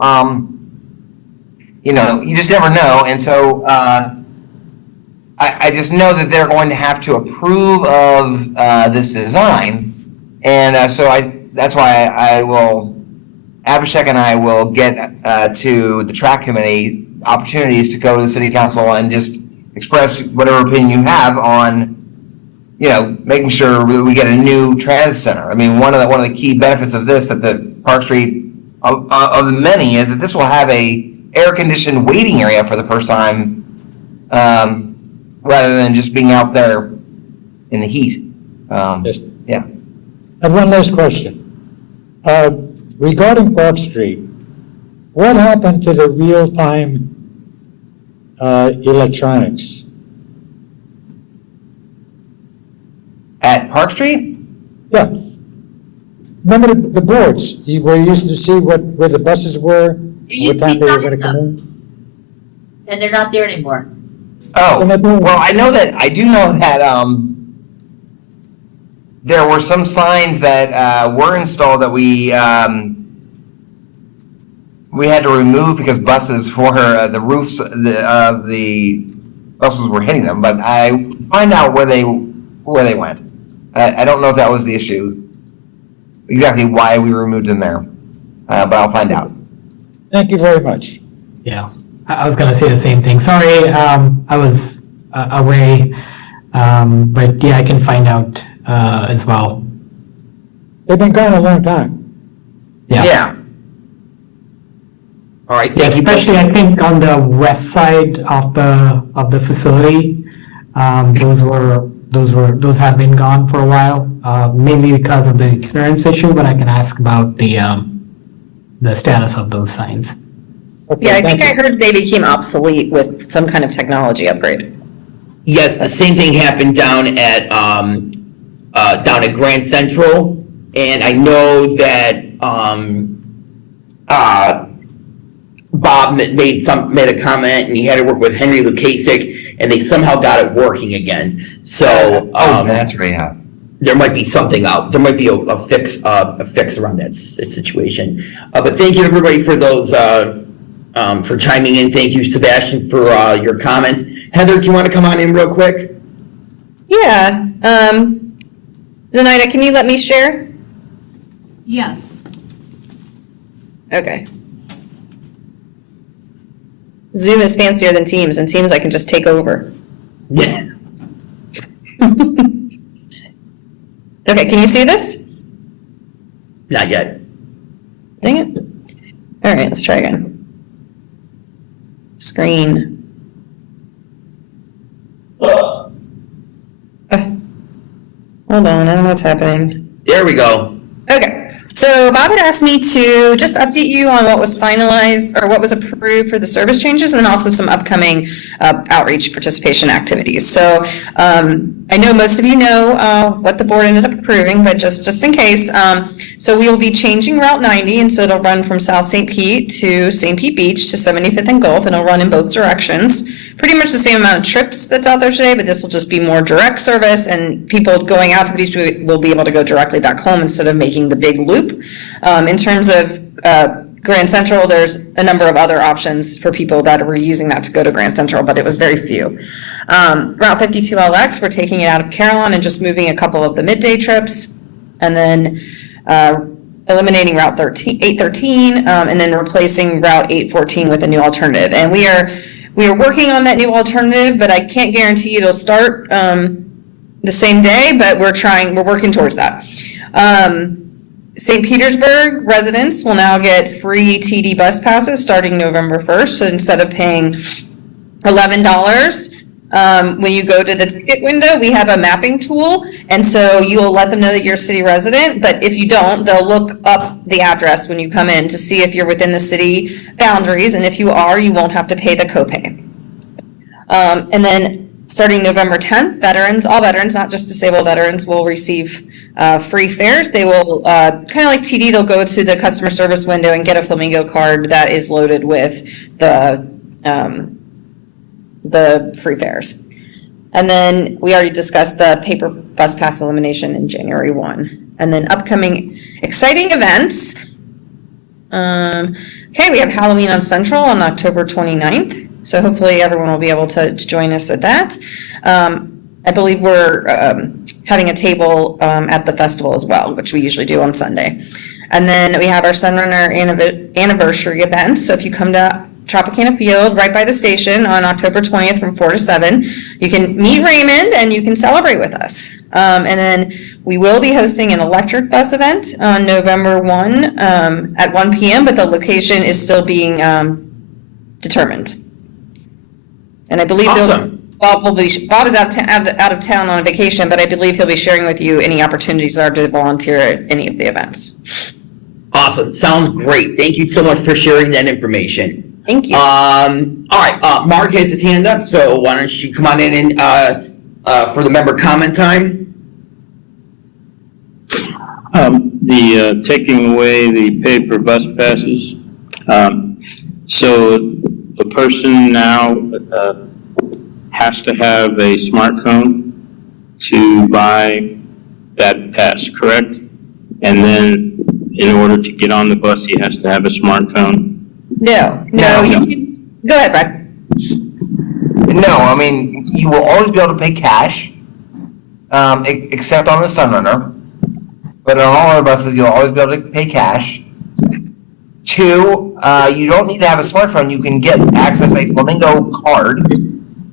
You just never know. And so I just know that they're going to have to approve of this design. And that's why Abhishek and I will get to the TRAC committee opportunities to go to the City Council and just express whatever opinion you have on, making sure that we get a new transit center. I mean, one of the key benefits of this, that the Park Street of the many, is that this will have a air-conditioned waiting area for the first time, rather than just being out there in the heat. Yes. Yeah. And one last question. Regarding Park Street, what happened to the real-time electronics? At Park Street? Yeah. Remember the boards? Where you used to see where the buses were, what time they were going to come in? And they're not there anymore. Oh, well, I do know that there were some signs that were installed that we had to remove because buses for the roofs of the buses were hitting them. But I find out where they went. I don't know if that was the issue, exactly why we removed them there, but I'll find out. Thank you very much. Yeah, I was gonna say the same thing. Sorry, I was away, but yeah, I can find out as well. They've been gone a long time. Yeah. All right, thank you. Especially, I think, on the west side of the facility, those have been gone for a while, mainly because of the clearance issue, but I can ask about the status of those signs. Okay, Yeah, I thank think you. I heard they became obsolete with some kind of technology upgrade. Yes, the same thing happened down at Grand Central, and I know that Bob made a comment, and he had to work with Henry Lukasik, and they somehow got it working again. So That's right, yeah. there might be something out. There might be a fix around that situation. But thank you everybody for those for chiming in. Thank you, Sebastian, for your comments. Heather, do you want to come on in real quick? Yeah. Zenaida, can you let me share? Yes. Okay. Zoom is fancier than Teams, and Teams I can just take over. Yeah. Okay, can you see this? Not yet. Dang it. All right, let's try again. Screen. Hold on, I don't know what's happening. There we go. Okay, so Bob had asked me to just update you on what was finalized or what was approved for the service changes, and also some upcoming outreach participation activities. So I know most of you know what the board ended up approving, but just in case, so we will be changing Route 90, and so it'll run from South St. Pete to St. Pete Beach to 75th and Gulf, and it'll run in both directions. Pretty much the same amount of trips that's out there today, but this will just be more direct service, and people going out to the beach will be able to go directly back home instead of making the big loop. In terms of Grand Central, there's a number of other options for people that were using that to go to Grand Central, but it was very few. Route 52LX, we're taking it out of Carillon and just moving a couple of the midday trips, and then eliminating Route 813, and then replacing Route 814 with a new alternative. And we are working on that new alternative, but I can't guarantee it'll start the same day, but we're working towards that. St. Petersburg residents will now get free TD bus passes starting November 1st. So instead of paying $11 when you go to the ticket window, we have a mapping tool. And so you will let them know that you're a city resident. But if you don't, they'll look up the address when you come in to see if you're within the city boundaries. And if you are, you won't have to pay the copay. And then starting November 10th, all veterans, not just disabled veterans, will receive free fares. They will, kind of like TD, they'll go to the customer service window and get a Flamingo card that is loaded with the free fares. And then we already discussed the paper bus pass elimination in January 1. And then upcoming exciting events. Okay, we have Halloween on Central on October 29th. So hopefully everyone will be able to join us at that. I believe we're having a table at the festival as well, which we usually do on Sunday. And then we have our Sunrunner anniversary events. So if you come to Tropicana Field, right by the station on October 20th from 4 to 7, you can meet Raymond and you can celebrate with us. And then we will be hosting an electric bus event on November 1 at 1 p.m., but the location is still being determined. And I believe Awesome. Bob is out of town on a vacation, but I believe he'll be sharing with you any opportunities there are to volunteer at any of the events. Awesome. Sounds great. Thank you so much for sharing that information. Thank you. All right. Mark has his hand up, so why don't you come on in and for the member comment time? Taking away the paper bus passes. So the person now has to have a smartphone to buy that pass, correct? And then in order to get on the bus, he has to have a smartphone. No. Go ahead, Brad. No, I mean, you will always be able to pay cash, except on the Sunrunner. But on all other buses, you'll always be able to pay cash. 2, you don't need to have a smartphone. You can access a Flamingo card.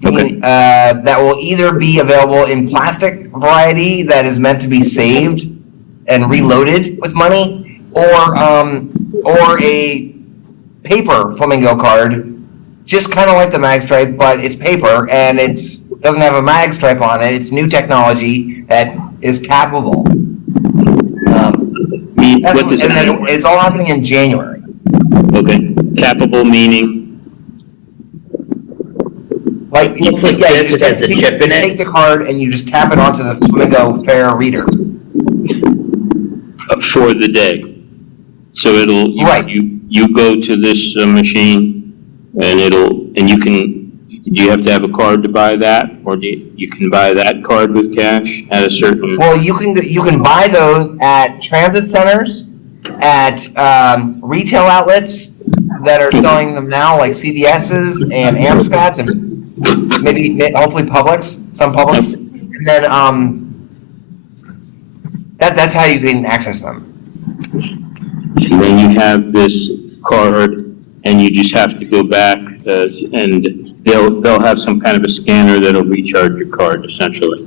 That will either be available in plastic variety that is meant to be saved and reloaded with money, or a paper flamingo card, just kind of like the mag stripe, but it's paper and doesn't have a mag stripe on it. It's new technology that is tappable. What does it mean? It's all happening in January. Okay, tappable meaning, Looks like yeah, this, you it has the chip in take it. the card and you just tap it onto the Flamingo Fair reader. for the day. So Right. you go to this machine and you have to have a card to buy that, or you can buy that card with cash at a certain? Well, you can buy those at transit centers, at retail outlets that are selling them now, like CVS's and Amscott's, and maybe hopefully Publix, some Publix, and then that's how you can access them. And then you have this card, and you just have to go back, and they'll have some kind of a scanner that'll recharge your card, essentially.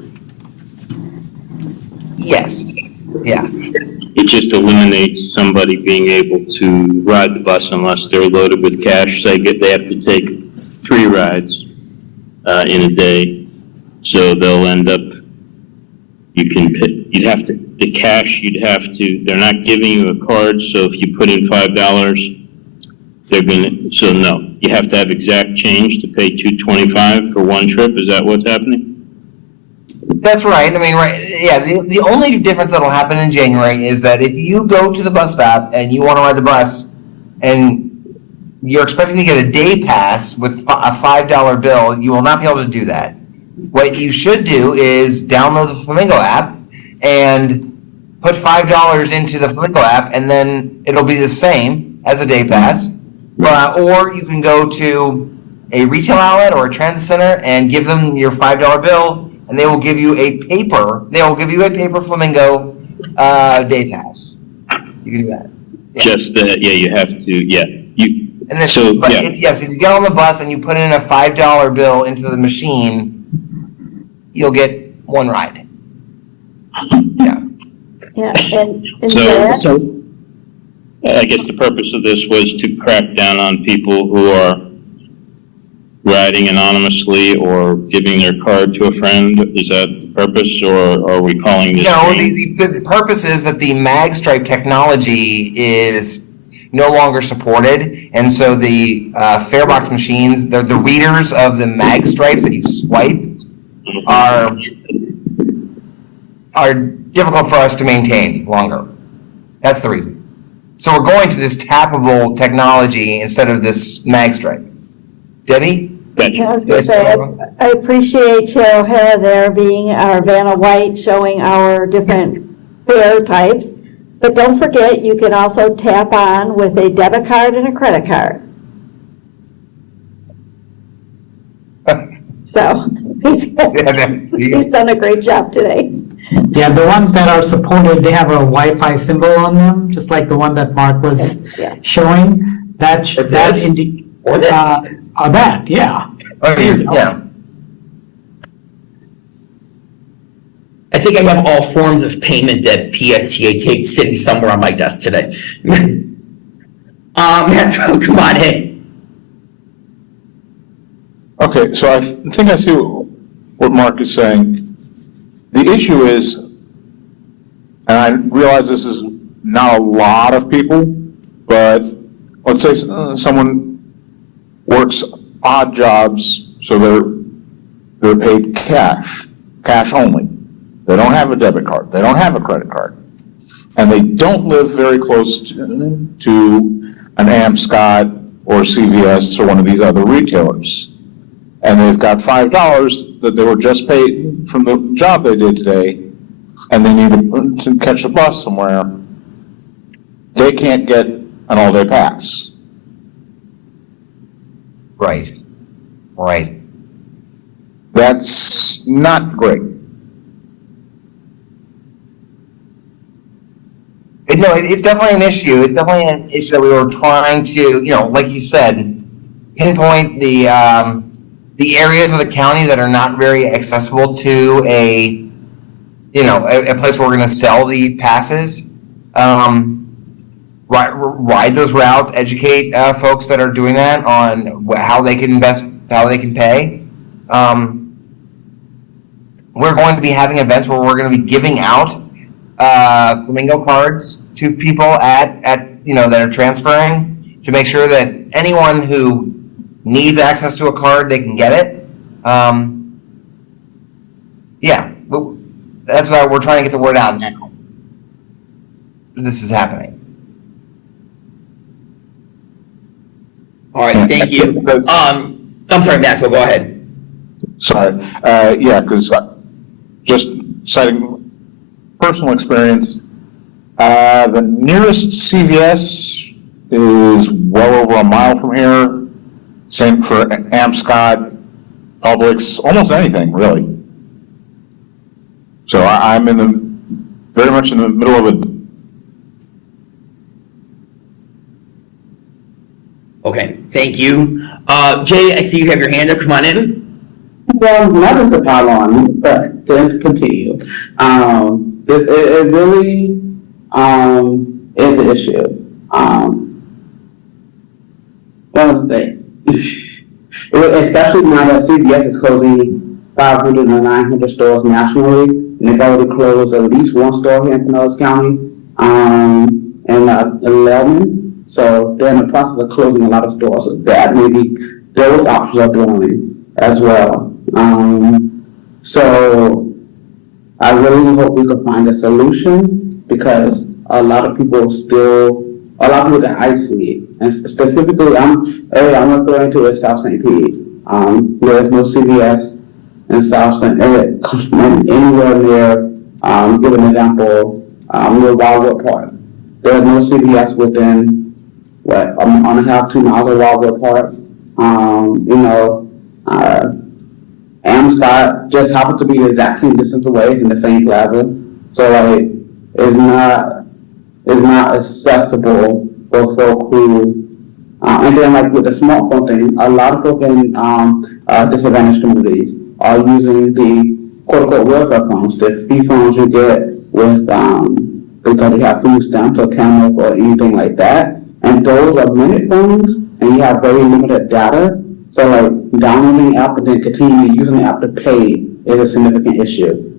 Yes. Yeah. It just eliminates somebody being able to ride the bus unless they're loaded with cash. They have to take 3 rides in a day, so they'll end up. They're not giving you a card, so if you put in $5, you have to have exact change to pay $225 for one trip. Is that what's happening? That's right. I mean, right. Yeah. The only difference that'll happen in January is that if you go to the bus stop and you want to ride the bus and you're expecting to get a day pass with a $5 bill, you will not be able to do that. What you should do is download the Flamingo app and put $5 into the Flamingo app, and then it'll be the same as a day pass. Or you can go to a retail outlet or a transit center and give them your $5 bill, and they will give you a paper Flamingo day pass. You can do that. Yeah. Just that, yeah, you have to, yeah. And then, So, but yeah. yes, if you get on the bus and you put in a $5 bill into the machine, you'll get one ride. Yeah. Yeah, and So, that, I guess the purpose of this was to crack down on people who are riding anonymously or giving their card to a friend. Is that the purpose, or are we calling this? No, the purpose is that the mag stripe technology is no longer supported, and so the farebox machines, the readers of the mag stripes that you swipe are difficult for us to maintain longer. That's the reason. So we're going to this tappable technology instead of this mag stripe. Debbie? I was gonna say, I appreciate Chair O'Hara there being our Vanna White, showing our different fare types. But don't forget, you can also tap on with a debit card and a credit card. So, he's done a great job today. Yeah, the ones that are supported, they have a Wi-Fi symbol on them, just like the one that Mark was Yeah. showing. That indicates, Or this. that, yeah. Yeah. I think I have all forms of payment that PSTA takes sitting somewhere on my desk today. Maxwell, come on in. Okay, so I think I see what Mark is saying. The issue is, and I realize this is not a lot of people, but let's say someone works odd jobs, so they're paid cash only. They don't have a debit card. They don't have a credit card. And they don't live very close to an Amscott or CVS or one of these other retailers. And they've got $5 that they were just paid from the job they did today, and they need to catch a bus somewhere. They can't get an all-day pass. Right. Right. That's not great. It's definitely an issue. It's definitely an issue that we were trying to, like you said, pinpoint the areas of the county that are not very accessible to a place where we're going to sell the passes. ride those routes, educate folks that are doing that on how they can invest, how they can pay. We're going to be having events where we're going to be giving out Flamingo cards to people at that are transferring, to make sure that anyone who needs access to a card, they can get it. That's why we're trying to get the word out now. This is happening. All right, thank you. I'm sorry, Maxwell, go ahead. Sorry. Because just citing personal experience, the nearest CVS is well over a mile from here. Same for Amscot, Publix, almost anything, really. So I'm very much in the middle of it. Okay, thank you. Jay, I see you have your hand up. Come on in. Well, not just to pile on, but to continue. It really is an issue. What was I especially now that CVS is closing 500 or 900 stores nationally, and they've already closed at least one store here in Pinellas County, in Lelman. So they're in the process of closing a lot of stores. So that maybe those options are growing as well. So I really hope we can find a solution, because a lot of people that I see, and specifically I'm referring to as South St. Pete. There's no CVS in South St. anywhere near, give an example, near Wildwood Park. There's no CVS within, 1.5-2 miles of Wildwood Park. Amscot just happens to be the exact same distance away. It's in the same plaza. So it's not accessible for folk who, and then with the smartphone thing, a lot of folk in disadvantaged communities are using the quote-unquote welfare phones, the free phones you get with, because you have food stamps or cameras or anything like that. And those are minute phones, and you have very limited data. So downloading the app and then continuing using the app to pay is a significant issue.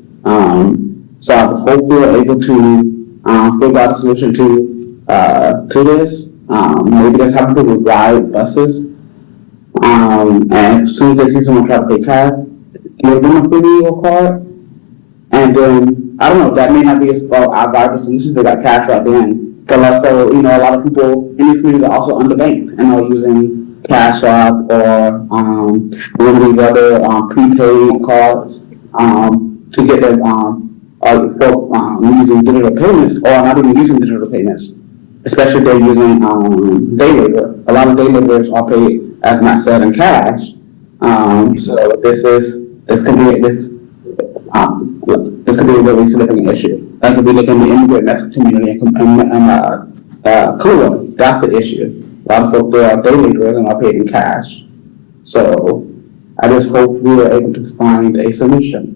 So I hope we're able to figure out a solution to this. Maybe just have people ride buses. And as soon as they see someone try to pay cash, give them a free meal card. And then, I don't know, that may not be our viable solution. They got cash right then. But also, a lot of people in these communities are also underbanked and are using Cash App or one of these other prepaid cards to get them using digital payments, or not even using digital payments, especially if they're using day labor. A lot of day laborers are paid, as Matt said, in cash. So this could be a really significant issue. That could be looking at the immigrant community and Clearwater. That's the issue. A lot of folks there are day laborers and are paid in cash. So I just hope we are able to find a solution.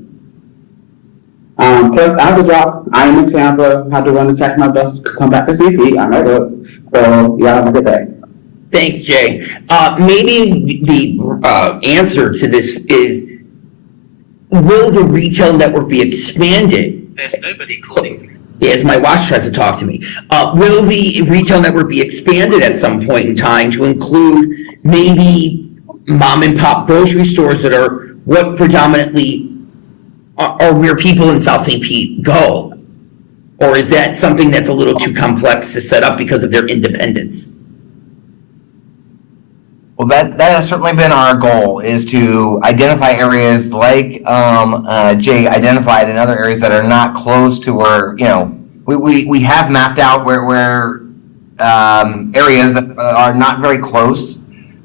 Plus, I have to drop. I am in Tampa. Had to run and check my bus to come back to CP. I know it. So y'all have a good day. Thanks, Jay. Maybe the answer to this is, will the retail network be expanded? There's nobody calling. Yes, my watch tries to talk to me. Will the retail network be expanded at some point in time to include maybe mom and pop grocery stores that are what predominantly are where people in South St. Pete go? Or is that something that's a little too complex to set up because of their independence? Well, that has certainly been our goal, is to identify areas like Jay identified in other areas that are not close to where, we have mapped out where areas that are not very close,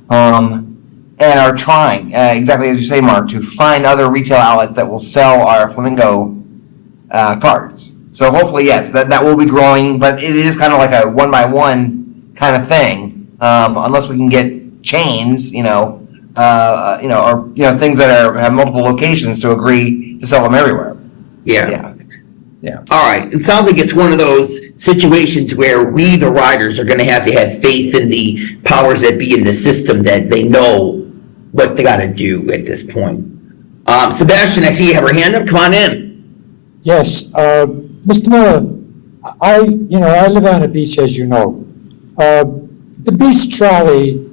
and are trying, exactly as you say, Mark, to find other retail outlets that will sell our Flamingo cards. So hopefully, yes, that will be growing, but it is kind of like a one-by-one kind of thing, unless we can get chains, or things that have multiple locations to agree to sell them everywhere. Yeah. All right, it sounds like it's one of those situations where we, the riders, are gonna have to have faith in the powers that be in the system, that they know what they gotta do at this point. Sebastian, I see you have your hand up, come on in. Yes, Mr. Miller, I live on a beach, as you know. The beach trolley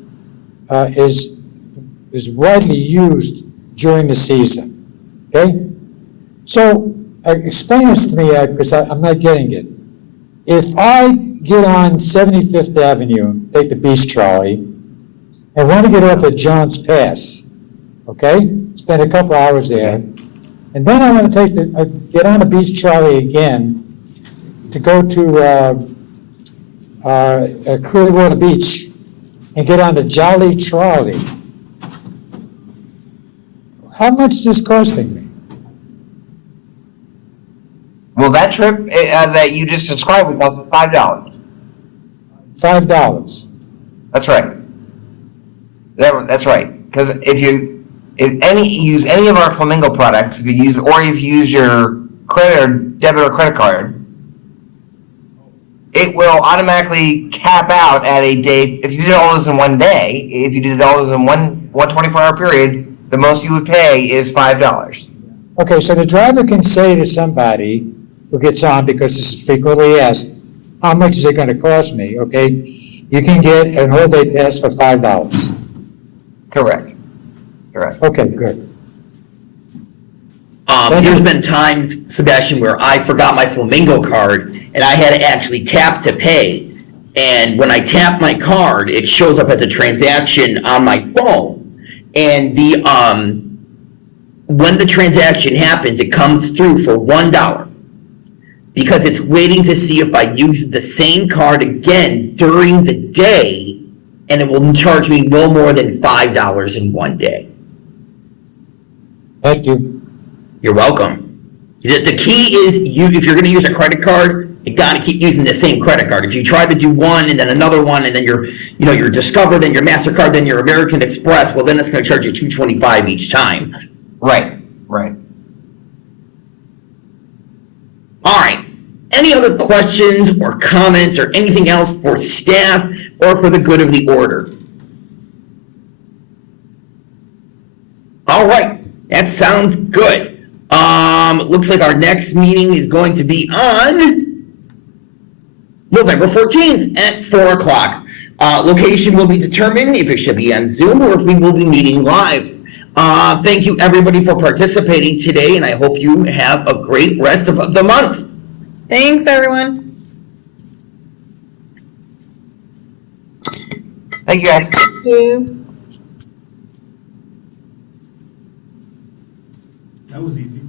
is widely used during the season, okay? So, explain this to me, because I'm not getting it. If I get on 75th Avenue, take the beach trolley, and want to get off at Jones Pass, okay? Spend a couple hours there, and then I want to get on the beach trolley again to go to Clearwater Beach and get on the Jolly Trolley. How much is this costing me? Well, that trip that you just described would cost $5. $5. That's right. That's right. Because if you use any of our Flamingo products, if you use your credit or debit or credit card, it will automatically cap out at a day. If you did all this in one day, if you did all this in one 24-hour period, the most you would pay is $5. Okay, so the driver can say to somebody who gets on, because this is frequently asked, how much is it going to cost me? Okay, you can get an all-day pass for $5. Correct. Okay, good. There's been times, Sebastian, where I forgot my Flamingo card and I had to actually tap to pay. And when I tap my card, it shows up as a transaction on my phone. And when the transaction happens, it comes through for $1. Because it's waiting to see if I use the same card again during the day, and it will charge me no more than $5 in one day. Thank you. You're welcome. The key is, if you're gonna use a credit card, you gotta keep using the same credit card. If you try to do one and then another one, and then your Discover, then your MasterCard, then your American Express, well, then it's gonna charge you $225 each time. Right. All right. Any other questions or comments or anything else for staff or for the good of the order? All right, that sounds good. Looks like our next meeting is going to be on November 14th at 4 o'clock. Location will be determined if it should be on Zoom or if we will be meeting live. Thank you, everybody, for participating today, and I hope you have a great rest of the month. Thanks, everyone. Thank you, guys. Thank you. That was easy.